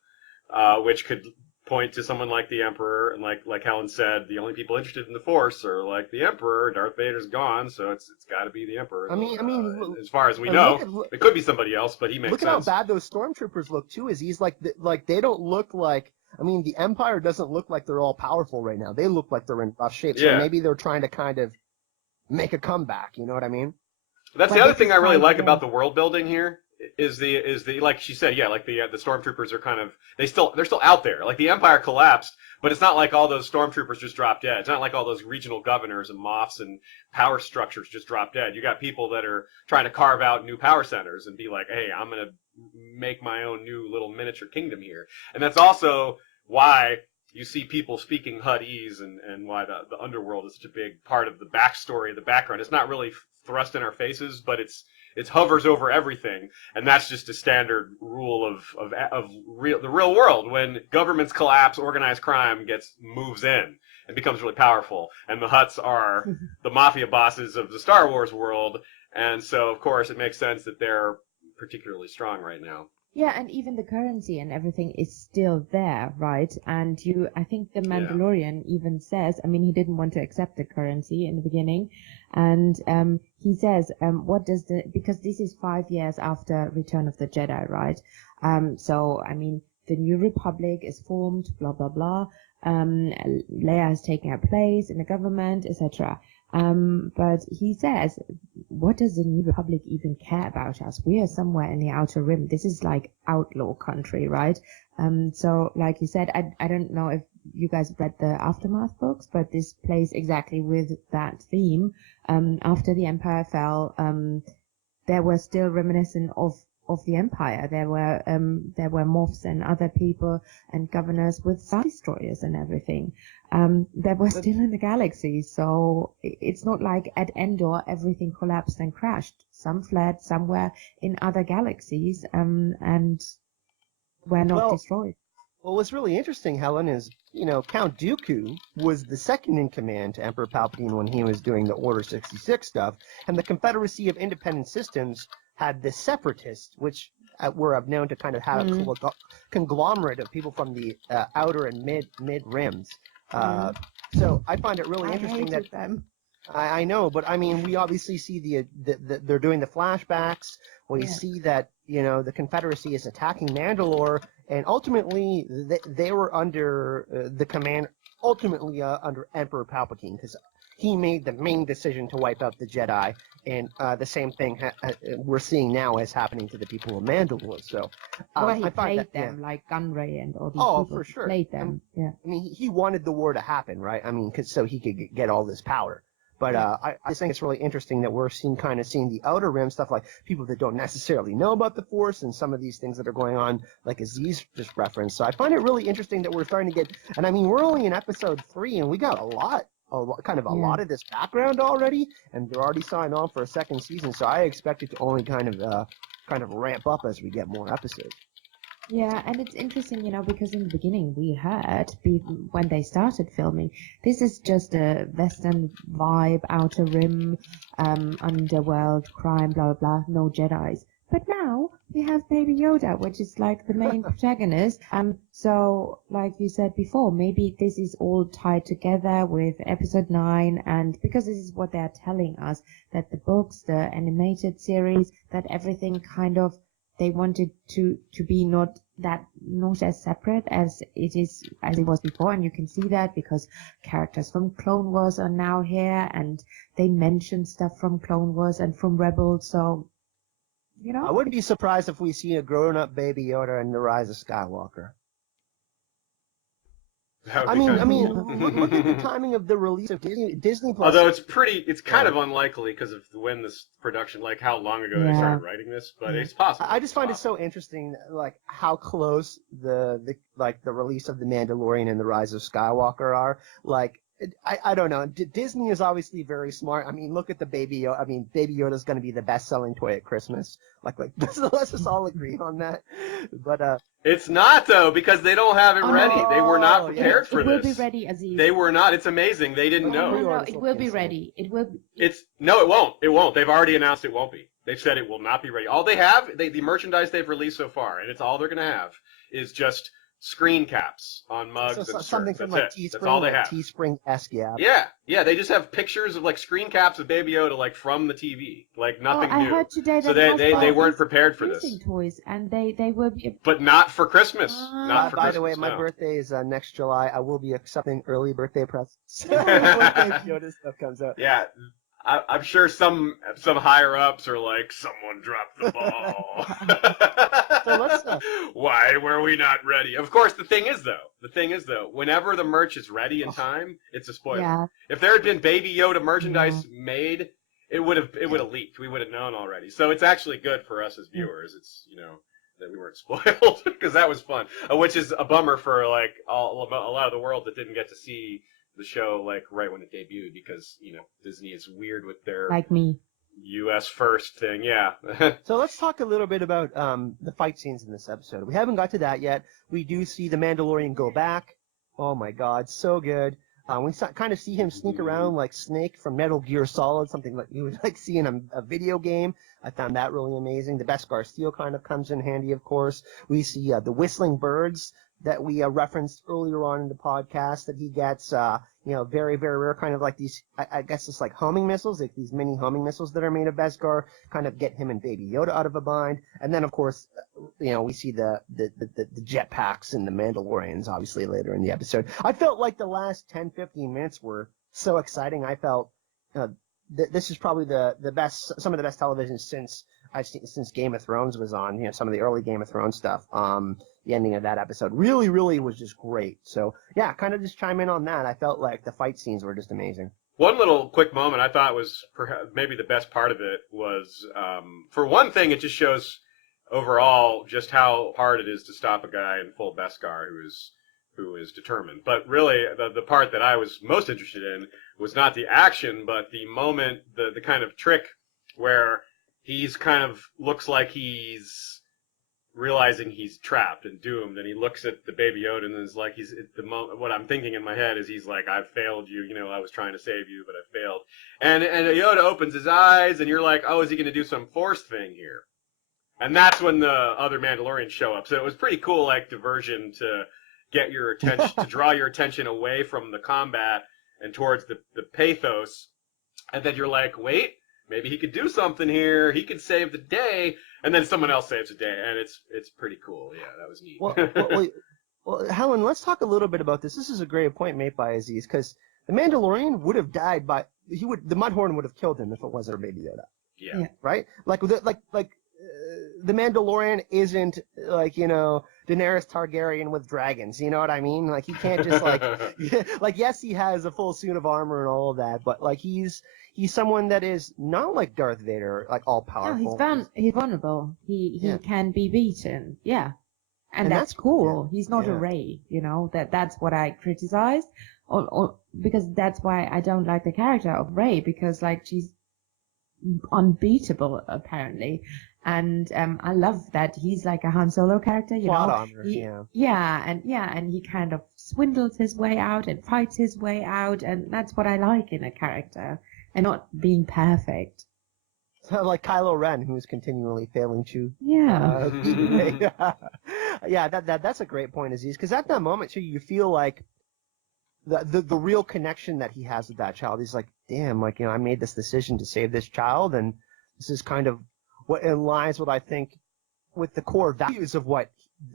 which could point to someone like the Emperor. And like Helen said, the only people interested in the Force are like the Emperor. Darth Vader's gone, so it's got to be the Emperor. I mean, as far as we know, it could be somebody else, but he makes sense. Look at how bad those stormtroopers look too. Is he's like they don't look like. I mean, the Empire doesn't look like they're all powerful right now. They look like they're in rough shape. So maybe they're trying to kind of make a comeback. You know what I mean? That's the other thing I really like about the world building here is the like she said, like the stormtroopers are kind of they're still out there. Like the Empire collapsed, but it's not like all those stormtroopers just dropped dead. It's not like all those regional governors and moffs and power structures just dropped dead. You got people that are trying to carve out new power centers and be like, hey, I'm gonna make my own new little miniature kingdom here. And that's also why you see people speaking Huttese and why the underworld is such a big part of the backstory, the background. It's not really thrust in our faces, but it's It hovers over everything, and that's just a standard rule of the real world. When governments collapse, organized crime moves in and becomes really powerful, and the Hutts are the mafia bosses of the Star Wars world, and so of course it makes sense that they're particularly strong right now. Yeah, and even the currency and everything is still there, right? And I think the Mandalorian even says, I mean, he didn't want to accept the currency in the beginning, and he says, because this is 5 years after Return of the Jedi, right? So, I mean, the New Republic is formed, blah, blah, blah. Leia has taken her place in the government, etc. But he says, what does the New Republic even care about us? We are somewhere in the Outer Rim. This is like outlaw country, right? So like you said, I don't know if you guys read the Aftermath books, but this plays exactly with that theme. After the Empire fell, there were still reminiscent of the Empire. There were Moffs and other people and governors with Star Destroyers and everything. That were still in the galaxy. So it's not like at Endor everything collapsed and crashed. Some fled somewhere in other galaxies, and were not destroyed. Well, what's really interesting, Helen, is, Count Dooku was the second in command to Emperor Palpatine when he was doing the Order 66 stuff, and the Confederacy of Independent Systems had the Separatists, which were known to kind of have a conglomerate of people from the outer and mid rims. So I find it really interesting that them. I know, but I mean, we obviously see the they're doing the flashbacks. We see that the Confederacy is attacking Mandalore, and ultimately they were under the command, under Emperor Palpatine, because he made the main decision to wipe out the Jedi, and the same thing we're seeing now is happening to the people of Mandalore. So he played them like Gunray and all these people. For sure. Played them. I mean, he wanted the war to happen, right? I mean, so he could get all this power. But I think it's really interesting that we're seeing the Outer Rim stuff, like people that don't necessarily know about the Force and some of these things that are going on, like Aziz just referenced. So I find it really interesting that we're starting to get, and I mean, we're only in episode 3, and we got a lot of this background already, and they're already signed on for a second season. So I expect it to only kind of ramp up as we get more episodes. Yeah, and it's interesting, because in the beginning we heard, when they started filming, this is just a Western vibe, Outer Rim, underworld, crime, blah, blah, blah, no Jedis. But now we have Baby Yoda, which is like the main protagonist. So, like you said before, maybe this is all tied together with episode 9, and because this is what they're telling us, that the books, the animated series, that everything kind of, they wanted to be not as separate as it was before, and you can see that because characters from Clone Wars are now here, and they mention stuff from Clone Wars and from Rebels. So, I wouldn't be surprised if we see a grown-up Baby Yoda in The Rise of Skywalker. I mean, look at the timing of the release of Disney Plus. Although it's kind of unlikely because of when this production, like how long ago they started writing this, but it's possible. I just find it so interesting, like how close the release of The Mandalorian and The Rise of Skywalker are. Like, I don't know. Disney is obviously very smart. I mean, look at the Baby Yoda. I mean, Baby Yoda's going to be the best-selling toy at Christmas. Like let's just all agree on that. But it's not though, because they don't have it ready. They were not prepared for this. It will be ready, Aziz. They were not. It's amazing. They didn't know. No, it will be ready. It will. No, it won't. It won't. They've already announced it won't be. They've said it will not be ready. All they have, the merchandise they've released so far, and it's all they're going to have, is just screen caps on mugs and shirts. Something from That's like it. That's all they have. Teespring-esque, Yeah. They just have pictures of like screen caps of Baby Yoda, like from the TV, like nothing new. I heard today that so they weren't prepared for this. Toys, and they will be. But not for Christmas. Not for Christmas. By the way, my birthday is next July. I will be accepting early birthday presents. When Baby Yoda stuff comes out. Yeah. I'm sure some higher ups are like, someone dropped the ball. So let's. Why were we not ready? Of course, the thing is though, whenever the merch is ready in time, it's a spoiler. Yeah. If there had been Baby Yoda merchandise made, it would have leaked. We would have known already. So it's actually good for us as viewers. It's that we weren't spoiled because that was fun. Which is a bummer for like a lot of the world that didn't get to see the show like right when it debuted because Disney is weird with their like me. U.S. first thing, yeah. So let's talk a little bit about the fight scenes in this episode. We haven't got to that yet. We do see the Mandalorian go back. Oh my God, so good. We kind of see him sneak around like Snake from Metal Gear Solid, something like you would like see in a video game. I found that really amazing. The Beskar Steel kind of comes in handy, of course. We see the whistling birds that we referenced earlier on in the podcast that he gets, very, very rare, kind of like these, I guess it's like homing missiles, like these mini homing missiles that are made of Beskar, kind of get him and Baby Yoda out of a bind. And then, of course, we see the jetpacks and the Mandalorians, obviously, later in the episode. I felt like the last 10, 15 minutes were so exciting. I felt this is probably the best, some of the best television since Game of Thrones was on, some of the early Game of Thrones stuff. The ending of that episode really, really was just great. So, yeah, kind of just chime in on that. I felt like the fight scenes were just amazing. One little quick moment I thought was perhaps maybe the best part of it was, for one thing, it just shows overall just how hard it is to stop a guy in full Beskar who is determined. But really, the part that I was most interested in was not the action, but the moment, the kind of trick where he's kind of looks like he's realizing he's trapped and doomed, and he looks at the Baby Yoda and is like, what I'm thinking in my head is he's like, I've failed you, I was trying to save you, but I failed. And Yoda opens his eyes, and you're like, oh, is he going to do some force thing here? And that's when the other Mandalorians show up. So it was pretty cool, like, diversion to get your attention, to draw your attention away from the combat and towards the pathos. And then you're like, wait, maybe he could do something here. He could save the day. And then someone else saves the day, and it's pretty cool. Yeah, that was neat. Well, Helen, let's talk a little bit about this. This is a great point made by Aziz, because the Mandalorian would have died the Mudhorn would have killed him if it wasn't for Baby Yoda. Yeah. Right? The Mandalorian isn't like, Daenerys Targaryen with dragons. You know what I mean? Like, he can't just like, yes, he has a full suit of armor and all of that, but like, he's someone that is not like Darth Vader, like all powerful. No, he's vulnerable. He can be beaten. Yeah. And that's cool. Yeah. He's not a Rey, that's what I criticize, or because that's why I don't like the character of Rey, because like she's unbeatable apparently. And I love that he's like a Han Solo character, Plot armor, and he kind of swindles his way out and fights his way out, and that's what I like in a character, and not being perfect. Like Kylo Ren, who's continually failing to. Yeah. That's a great point, Aziz, because at that moment too, you feel like the real connection that he has with that child. He's like, damn, like, I made this decision to save this child, and this is kind of what aligns with, I think, with the core values of what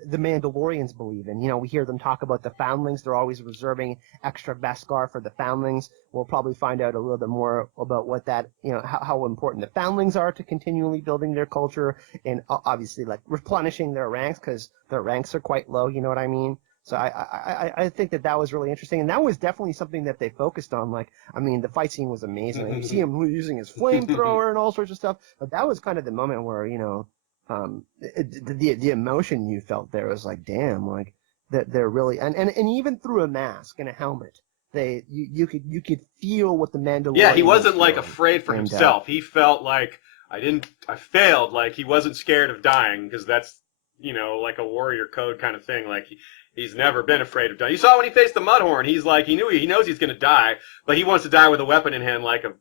the Mandalorians believe in. We hear them talk about the foundlings. They're always reserving extra Beskar for the foundlings. We'll probably find out a little bit more about what that, how important the foundlings are to continually building their culture and obviously like replenishing their ranks, because their ranks are quite low. You know what I mean? So I think that was really interesting, and that was definitely something that they focused on. Like, I mean, the fight scene was amazing. You see him using his flamethrower and all sorts of stuff, but that was kind of the moment where, the emotion you felt there was like, damn, like that they're really, and even through a mask and a helmet, you could feel what the Mandalorian. Yeah, he wasn't like afraid for himself. He felt like I failed. Like, he wasn't scared of dying, because that's, like a warrior code kind of thing. Like, he's never been afraid of dying. You saw when he faced the Mudhorn, he's like, he knows he's going to die, but he wants to die with a weapon in hand like a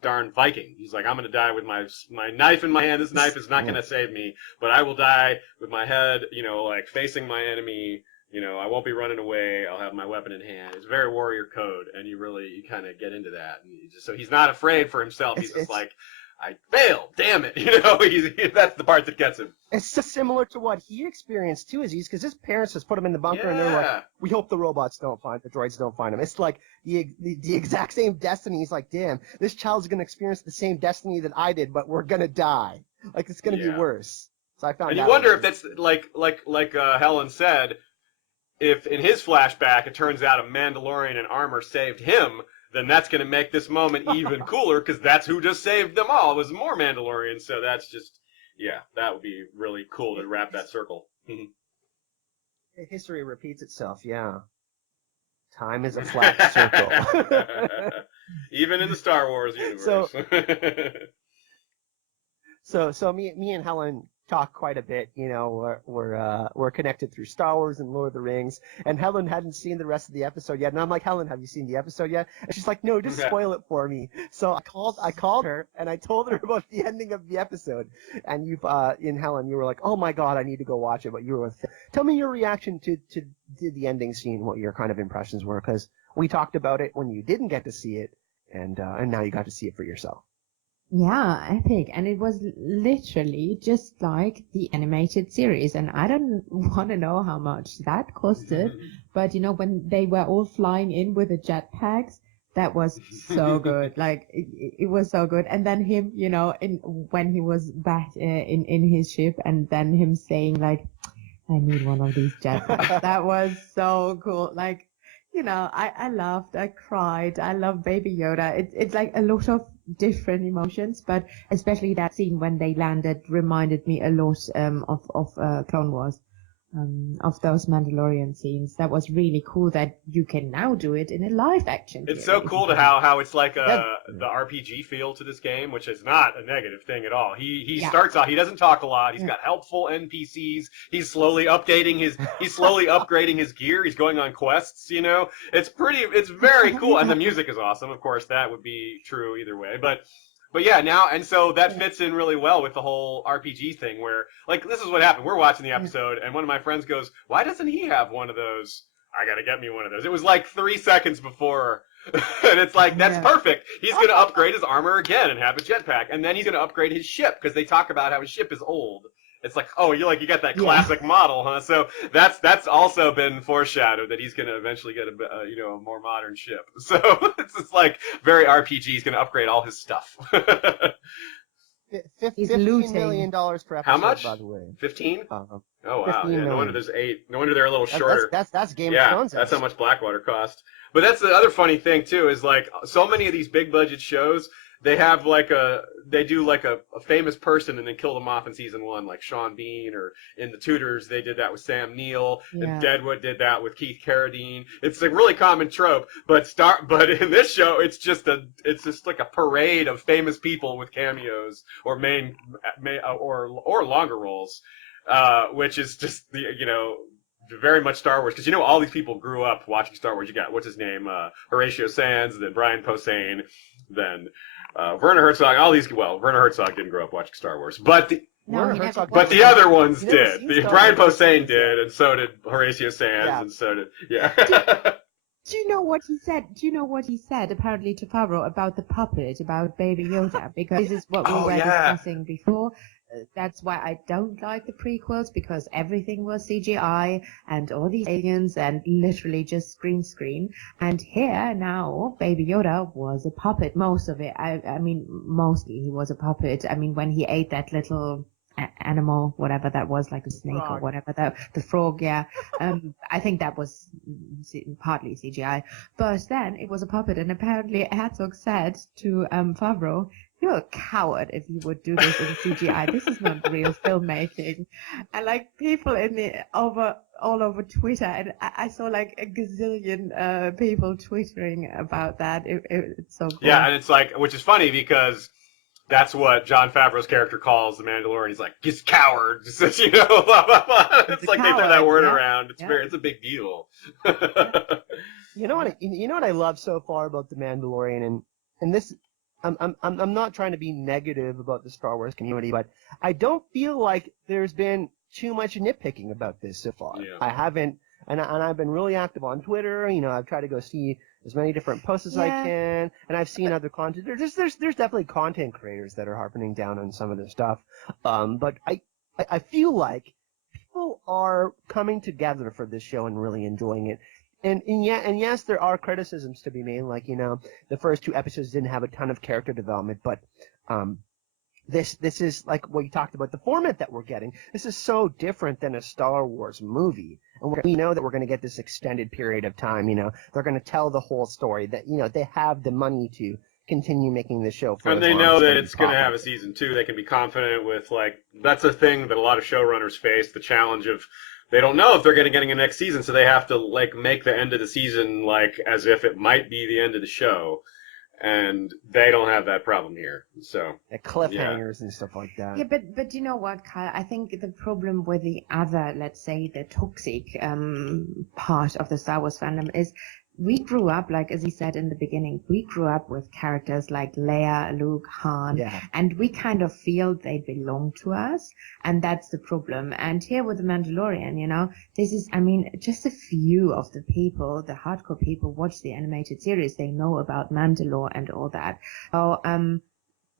darn Viking. He's like, I'm going to die with my knife in my hand. This knife is not going to save me, but I will die with my head, like facing my enemy. I won't be running away. I'll have my weapon in hand. It's very warrior code, and you kind of get into that. And so he's not afraid for himself. He's just like, I failed, damn it. That's the part that gets him. It's just similar to what he experienced too, Aziz, because his parents just put him in the bunker and they're like, we hope the droids don't find him. It's like the exact same destiny. He's like, damn, this child's going to experience the same destiny that I did, but we're going to die. Like, it's going to be worse. So I found And you wonder if that's like Helen said, if in his flashback it turns out a Mandalorian in armor saved him, then that's going to make this moment even cooler, because that's who just saved them all. It was more Mandalorians, so that's just, that would be really cool to wrap that circle. History repeats itself, Time is a flat circle. Even in the Star Wars universe. So me and Helen talk quite a bit. We're connected through Star Wars and Lord of the Rings, and Helen hadn't seen the rest of the episode yet, and I'm like, Helen, have you seen the episode yet? And she's like, no, just spoil it for me. So I called her and I told her about the ending of the episode, and in Helen, you were like, oh my God, I need to go watch it. But you were tell me your reaction to the ending scene, what your kind of impressions were, because we talked about it when you didn't get to see it, and now you got to see it for yourself. Yeah, epic. And it was literally just like the animated series. And I don't want to know how much that costed, but when they were all flying in with the jetpacks, that was so good. Like it was so good. And then him, when he was back in his ship, and then him saying like, I need one of these jetpacks. That was so cool. Like, I laughed, I cried, I love Baby Yoda. It's like a lot of different emotions, but especially that scene when they landed reminded me a lot of Clone Wars, of those Mandalorian scenes. That was really cool that you can now do it in a live action. It's so cool to how it's like the RPG feel to this game, which is not a negative thing at all. He starts out, he doesn't talk a lot. He's got helpful NPCs. He's slowly updating upgrading his gear. He's going on quests. It's very cool, and the music is awesome. Of course, that would be true either way, but yeah, now, and so that fits in really well with the whole RPG thing where, like, this is what happened. We're watching the episode, and one of my friends goes, why doesn't he have one of those? I gotta get me one of those. It was like 3 seconds before, and it's like, that's perfect. He's gonna upgrade his armor again and have a jetpack, and then he's gonna upgrade his ship, because they talk about how his ship is old. It's like, oh, you got that classic model, huh? So that's also been foreshadowed that he's going to eventually get a more modern ship. So it's just like very RPG. He's going to upgrade all his stuff. $15 million per episode. How much? By the way, 15. Oh wow! Yeah, no wonder there's 8. No wonder they're a little shorter. That's Game of Thrones. That's how much Blackwater cost. But that's the other funny thing too, is like so many of these big budget shows. They have they do a famous person and then kill them off in season 1, like Sean Bean, or in The Tudors they did that with Sam Neill, and Deadwood did that with Keith Carradine. It's a really common trope, but in this show it's just like a parade of famous people with cameos or or longer roles, which is just very much Star Wars, because all these people grew up watching Star Wars. You got what's his name, Horatio Sands, then Brian Posehn, then Werner Herzog. All these. Well, Werner Herzog didn't grow up watching Star Wars, but the other ones did. Brian Posehn did, and so did Horatio Sands, and so did Do you know what he said? Do you know what he said apparently to Favreau about the puppet, about Baby Yoda? Because this is what we were discussing before. That's why I don't like the prequels, because everything was CGI and all these aliens and literally just screen. And here now, Baby Yoda was a puppet. Most of it. I mean, mostly he was a puppet. I mean, when he ate that little animal, whatever that was, like a snake or whatever, the frog, I think that was partly CGI. But then it was a puppet, and apparently Herzog said to Favreau, "You're a coward if you would do this in CGI. This is not real filmmaking." And like people all over Twitter, and I saw like a gazillion people twittering about that. It's so cool. Yeah, and it's like, which is funny because that's what Jon Favreau's character calls the Mandalorian. He's like, he's a coward. It's like they throw that word around. It's a big deal. You know what I love so far about the Mandalorian, and this, I'm not trying to be negative about the Star Wars community, but I don't feel like there's been too much nitpicking about this so far. Yeah. I haven't, and I've been really active on Twitter. I've tried to go see as many different posts as I can, and I've seen other content. There's definitely content creators that are harping down on some of this stuff, but I feel like people are coming together for this show and really enjoying it. And yes, there are criticisms to be made, like the first 2 episodes didn't have a ton of character development, but this is like what you talked about, the format that we're getting. This is so different than a Star Wars movie. And we know that we're going to get this extended period of time. They're going to tell the whole story. That they have the money to continue making the show. And they know that it's going to have a season 2. They can be confident with that's a thing that a lot of showrunners face. The challenge of they don't know if they're going to get a next season, so they have to make the end of the season as if it might be the end of the show. and they don't have that problem here. So Cliffhangers and stuff like that. Yeah, but you know what, Kyle? I think the problem with the other, let's say, the toxic part of the Star Wars fandom is we grew up, like as he said in the beginning, we grew up with characters like Leia, Luke, Han, and we kind of feel they belong to us, and that's the problem. And here with the Mandalorian, you know, this is, I mean, just a few of the people, the hardcore people, watch the animated series. They know about Mandalore and all that. So,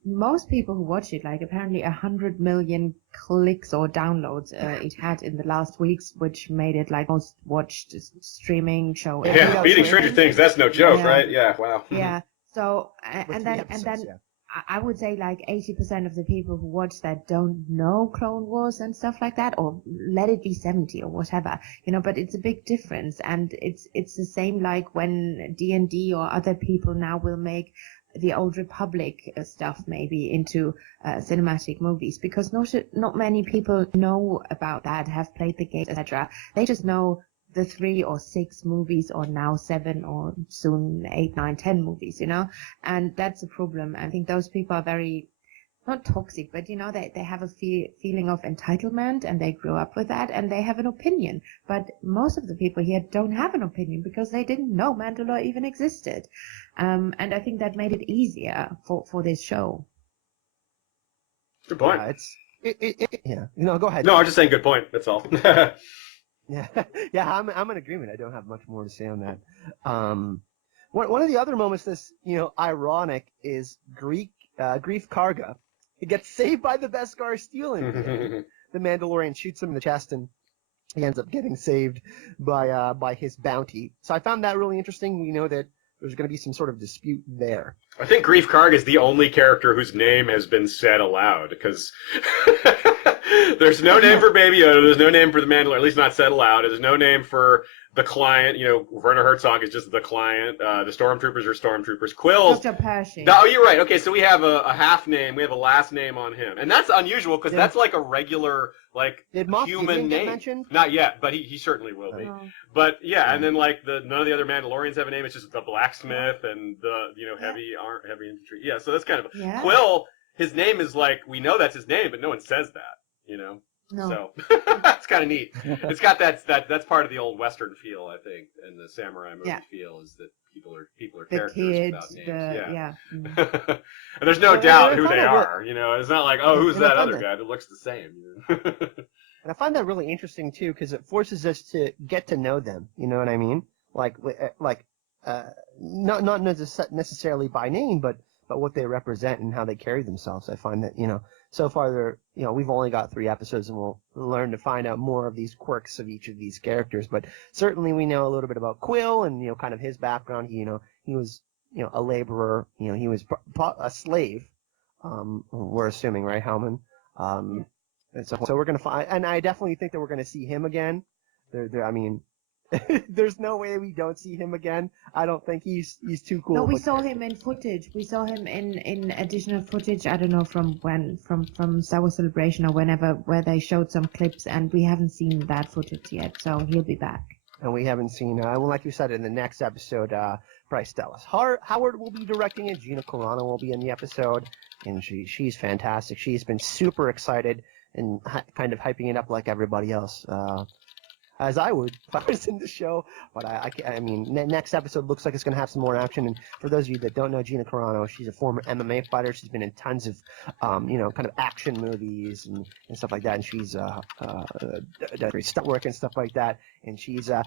most people who watch it, like apparently 100 million clicks or downloads it had in the last weeks, which made it like most watched streaming show. Yeah, beating Stranger Things, that's no joke, right? Yeah, wow. Yeah. So and then I would say like 80% of the people who watch that don't know Clone Wars and stuff like that, or let it be 70 or whatever, you know. But it's a big difference, and it's the same like when D&D or other people now will make the Old Republic stuff maybe into cinematic movies, because not many people know about that, have played the game, etc. They just know the 3 or 6 movies, or now 7 or soon 8, 9, 10 movies, you know, and that's a problem. I think those people are very, not toxic, but you know, they have a feeling of entitlement, and they grew up with that, and they have an opinion. But most of the people here don't have an opinion because they didn't know Mandalore even existed. And I think that made it easier for this show. Good point. Yeah. No, go ahead. No, I was just saying good point. That's all. Yeah, I'm in agreement. I don't have much more to say on that. One of the other moments that's, you know, ironic is Grief Karga. He gets saved by the Beskar stealing. The Mandalorian shoots him in the chest, and he ends up getting saved by his bounty. So I found that really interesting. We know that there's going to be some sort of dispute there. I think Grief Karg is the only character whose name has been said aloud, because there's no name for Baby Yoda, there's no name for the Mandalorian, at least not said aloud. There's no name for the client. You know, Werner Herzog is just the client. The stormtroopers are stormtroopers. Quill's... Dr. Pershing. Oh, you're right. Okay, so we have a half name. We have a last name on him. And that's unusual, because that's like a regular, like, human name. Mentioned? Not yet, but he certainly will be. Oh. But, yeah, and then, like, none of the other Mandalorians have a name. It's just the blacksmith and the, you know, heavy infantry. Yeah, so that's kind of... Yeah. Quill, his name is, like, we know that's his name, but no one says that, you know? No. So it's kind of neat. It's got that's part of the old Western feel, I think, and the samurai movie feel, is that people are the characters kids, without names. Mm. And there's no doubt who they are. You know, it's not like, oh, who's that other guy that looks the same. You know? And I find that really interesting too, because it forces us to get to know them. You know what I mean? Not necessarily by name, but what they represent and how they carry themselves. I find that, you know, so far we've only got 3 episodes, and we'll learn to find out more of these quirks of each of these characters. But certainly we know a little bit about Quill and, you know, kind of his background. He was, you know, a laborer. You know, he was a slave. We're assuming, right, Hellman? And so we're gonna find, and I definitely think that we're gonna see him again. I mean, there's no way we don't see him again. I don't think he's too cool. No, we saw him in footage. We saw him in additional footage. I don't know from when, from Star Wars Celebration or whenever, where they showed some clips, and we haven't seen that footage yet. So he'll be back. And we haven't seen, well, like you said, in the next episode, Bryce Dallas Howard will be directing it. Gina Carano will be in the episode, and she's fantastic. She's been super excited and kind of hyping it up like everybody else. As I would if I was in the show. But I mean, next episode looks like it's going to have some more action. And for those of you that don't know Gina Carano, she's a former MMA fighter. She's been in tons of, kind of action movies and stuff like that. And she's does stunt work and stuff like that. And she's going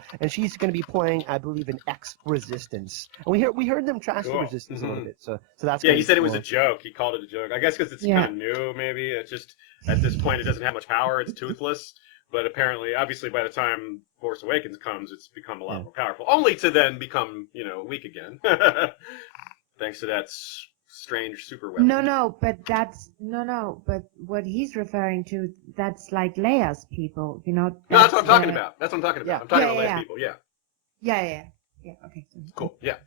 to be playing, I believe, in X-Resistance. And we heard them trash the Resistance a little bit. So that's he said it was a joke. He called it a joke. I guess because it's kind of new, maybe. It's just at this point it doesn't have much power. It's toothless. But apparently, obviously, by the time Force Awakens comes, it's become a lot more powerful. Only to then become, weak again. Thanks to that strange super weapon. But what he's referring to, that's like Leia's people, No, that's what I'm talking about. That's what I'm talking about. Yeah. I'm talking about Leia's people, Yeah, okay. Cool, yeah.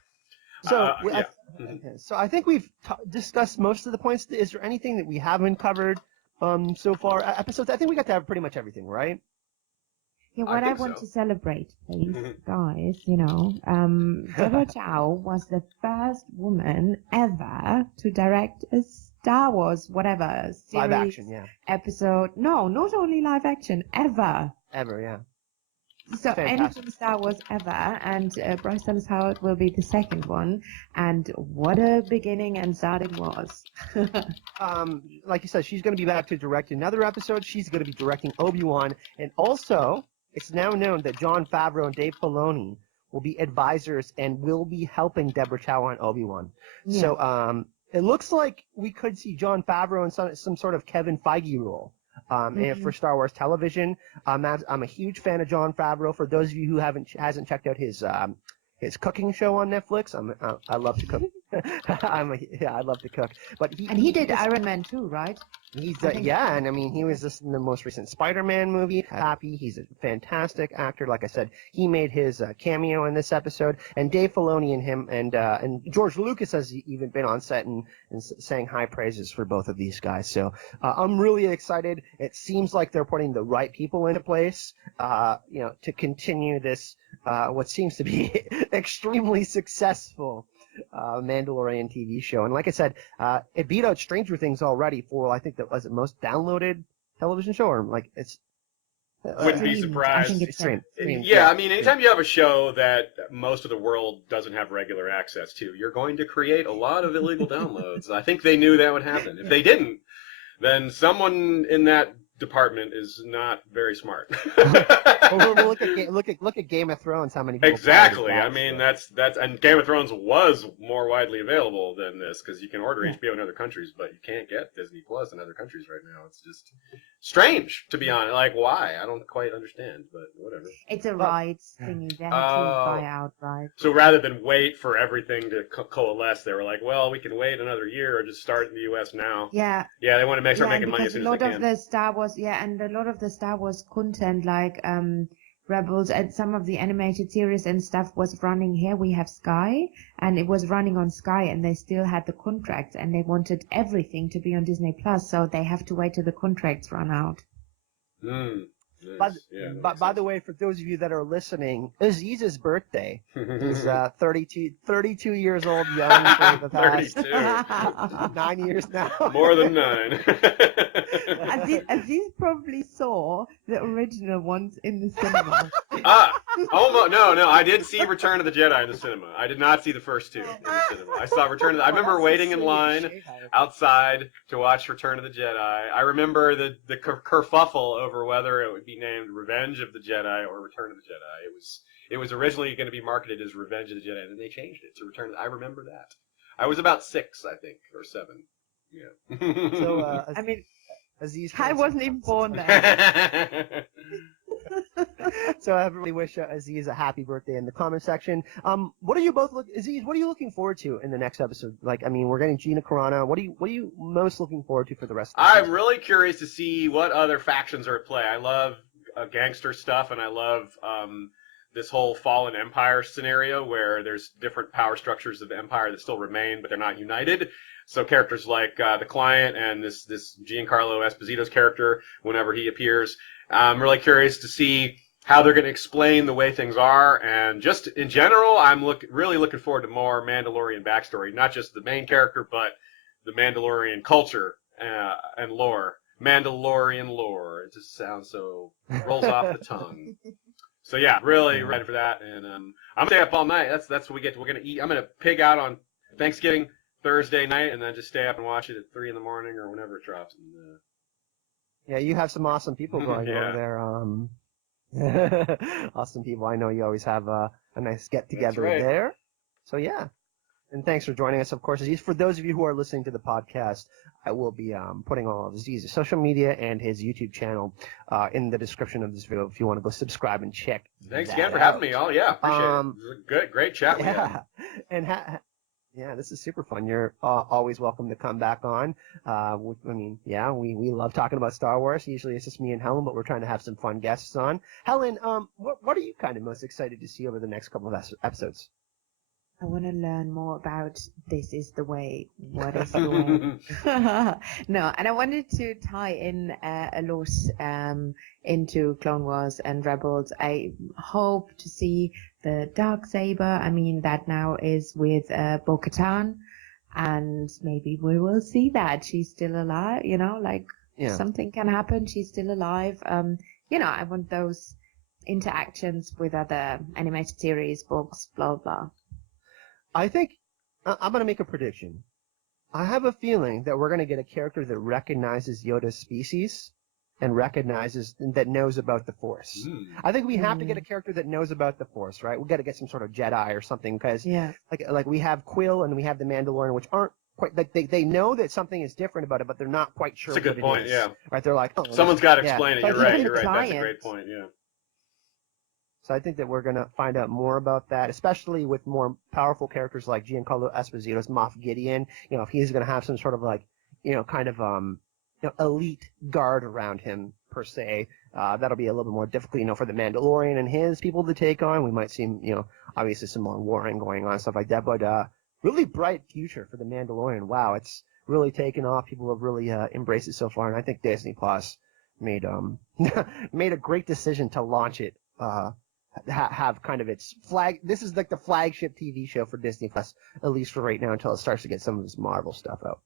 So I think we've discussed most of the points. Is there anything that we haven't covered so far? Episodes, I think we got to have pretty much everything, right? Yeah, what I think want so. to celebrate, please, guys, Deborah Chow was the first woman ever to direct a Star Wars, whatever, series, Live action, yeah. episode. No, not only live action, ever. Ever, yeah. So Fantastic. anything Star Wars ever, and Bryce Dallas Howard will be the second one, and what a beginning and start it was. Like you said, she's going to be back to direct another episode. She's going to be directing Obi-Wan, and also it's now known that Jon Favreau and Dave Filoni will be advisors and will be helping Deborah Chow on Obi-Wan. Yeah. So it looks like we could see Jon Favreau in some sort of Kevin Feige role. And for Star Wars television, I'm a huge fan of Jon Favreau. For those of you who hasn't checked out his cooking show on Netflix, I love to cook. I love to cook. But he did Iron Man too, right? And I mean, he was just in the most recent Spider-Man movie. Happy, he's a fantastic actor. Like I said, he made his cameo in this episode, and Dave Filoni and him and George Lucas has even been on set and sang high praises for both of these guys. So I'm really excited. It seems like they're putting the right people into place, to continue this what seems to be extremely successful Mandalorian TV show. And like I said, it beat out Stranger Things already for, I think, that was it most downloaded television show, or like it's. Wouldn't be surprised. I think it's stream. Yeah, I mean, anytime you have a show that most of the world doesn't have regular access to, you're going to create a lot of illegal downloads. I think they knew that would happen. If they didn't, then someone in that department is not very smart. Well, look at Game of Thrones. How many people Exactly. I mean, that's and Game of Thrones was more widely available than this because you can order HBO in other countries, but you can't get Disney Plus in other countries right now. It's just strange, to be honest. Like, why? I don't quite understand, but whatever. It's a rights thingy. They have to buy out rights. So rather than wait for everything to coalesce, they were like, well, we can wait another year or just start in the U.S. now. Yeah. Yeah, they want to start making money as soon as they can. A lot of the Star Wars, and a lot of the Star Wars content, like Rebels and some of the animated series and stuff was running here. We have Sky, and it was running on Sky, and they still had the contracts, and they wanted everything to be on Disney Plus, so they have to wait till the contracts run out. By the way, for those of you that are listening, Aziz's birthday is 32 years old, young for the past 32. 9 years now. More than 9. Aziz probably saw the original ones in the cinema. Almost. No, I did see Return of the Jedi in the cinema. I did not see the first 2 in the cinema. I saw Return of the... I remember waiting in line outside to watch Return of the Jedi. I remember the kerfuffle over whether it would be named Revenge of the Jedi or Return of the Jedi. It was originally going to be marketed as Revenge of the Jedi, and then they changed it to Return of the... I remember that. I was about 6, I think, or 7. Yeah. So, I mean, Aziz, I wasn't even born then. So everybody wish Aziz a happy birthday in the comment section. What are you both Aziz? What are you looking forward to in the next episode? Like, I mean, we're getting Gina Carano. What are you most looking forward to for the rest of the I'm season? really curious to see what other factions are at play. I love gangster stuff, and I love this whole fallen empire scenario where there's different power structures of the empire that still remain, but they're not united. So characters like the Client and this Giancarlo Esposito's character, whenever he appears, I'm really curious to see how they're going to explain the way things are. And just in general, I'm really looking forward to more Mandalorian backstory, not just the main character, but the Mandalorian culture and lore. Mandalorian lore. It just sounds so rolls off the tongue. So yeah, really ready for that. And I'm gonna stay up all night. That's what we get. We're gonna eat. I'm gonna pig out on Thanksgiving Thursday night, and then just stay up and watch it at 3 a.m. or whenever it drops. And, Yeah, you have some awesome people going over there. Awesome people. I know you always have a nice get together there. So yeah. And thanks for joining us, of course. Aziz, for those of you who are listening to the podcast, I will be putting all of Aziz's social media and his YouTube channel in the description of this video if you want to go subscribe and check. Thanks again for having me. Oh yeah, appreciate it. It was a great chat. Yeah, and yeah, this is super fun. You're always welcome to come back on. I mean, yeah, we love talking about Star Wars. Usually it's just me and Helen, but we're trying to have some fun guests on. Helen, what are you kind of most excited to see over the next couple of episodes? I want to learn more about this is the way. What is the way? No, and I wanted to tie in a lot into Clone Wars and Rebels. I hope to see the Darksaber. I mean, that now is with Bo-Katan, and maybe we will see that she's still alive. You know, like something can happen. She's still alive. You know, I want those interactions with other animated series, books, blah blah. I think I'm going to make a prediction. I have a feeling that we're going to get a character that recognizes Yoda's species and recognizes that knows about the Force. I think we have to get a character that knows about the Force, right? We got to get some sort of Jedi or something because, like we have Quill and we have the Mandalorian, which aren't quite like they know that something is different about it, but they're not quite sure. That's a good point. Yeah. Right? They're like, oh, someone's got to explain it. Like You're right. even the You're right. That's a client. great point. Yeah. So I think that we're going to find out more about that, especially with more powerful characters like Giancarlo Esposito's Moff Gideon. You know, if he's going to have some sort of like, you know, kind of elite guard around him per se, that'll be a little bit more difficult, you know, for the Mandalorian and his people to take on. We might see, you know, obviously some more warring going on, stuff like that. But really bright future for the Mandalorian. Wow, it's really taken off. People have really embraced it so far, and I think Disney Plus made made a great decision to launch it. Have kind of its flag. This is like the flagship TV show for Disney Plus, at least for right now, until it starts to get some of this Marvel stuff out.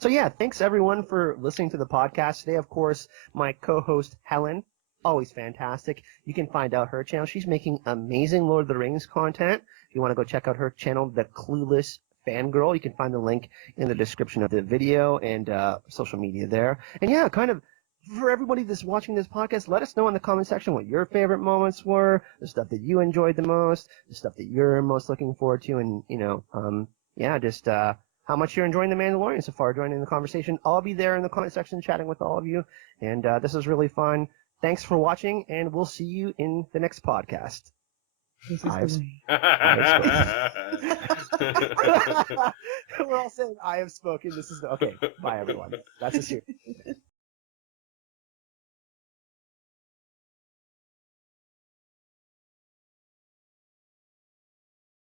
So yeah, thanks everyone for listening to the podcast today. Of course, my co-host Helen, always fantastic. You can find out her channel. She's making amazing Lord of the Rings content. If you want to go check out her channel, The Clueless Fangirl, you can find the link in the description of the video and social media there. And yeah, kind of for everybody that's watching this podcast, let us know in the comment section what your favorite moments were, the stuff that you enjoyed the most, the stuff that you're most looking forward to, and, you know, just how much you're enjoying The Mandalorian so far, joining the conversation. I'll be there in the comment section chatting with all of you, and this is really fun. Thanks for watching, and we'll see you in the next podcast. We're all saying, I have spoken. This is okay. Bye, everyone. That's a series.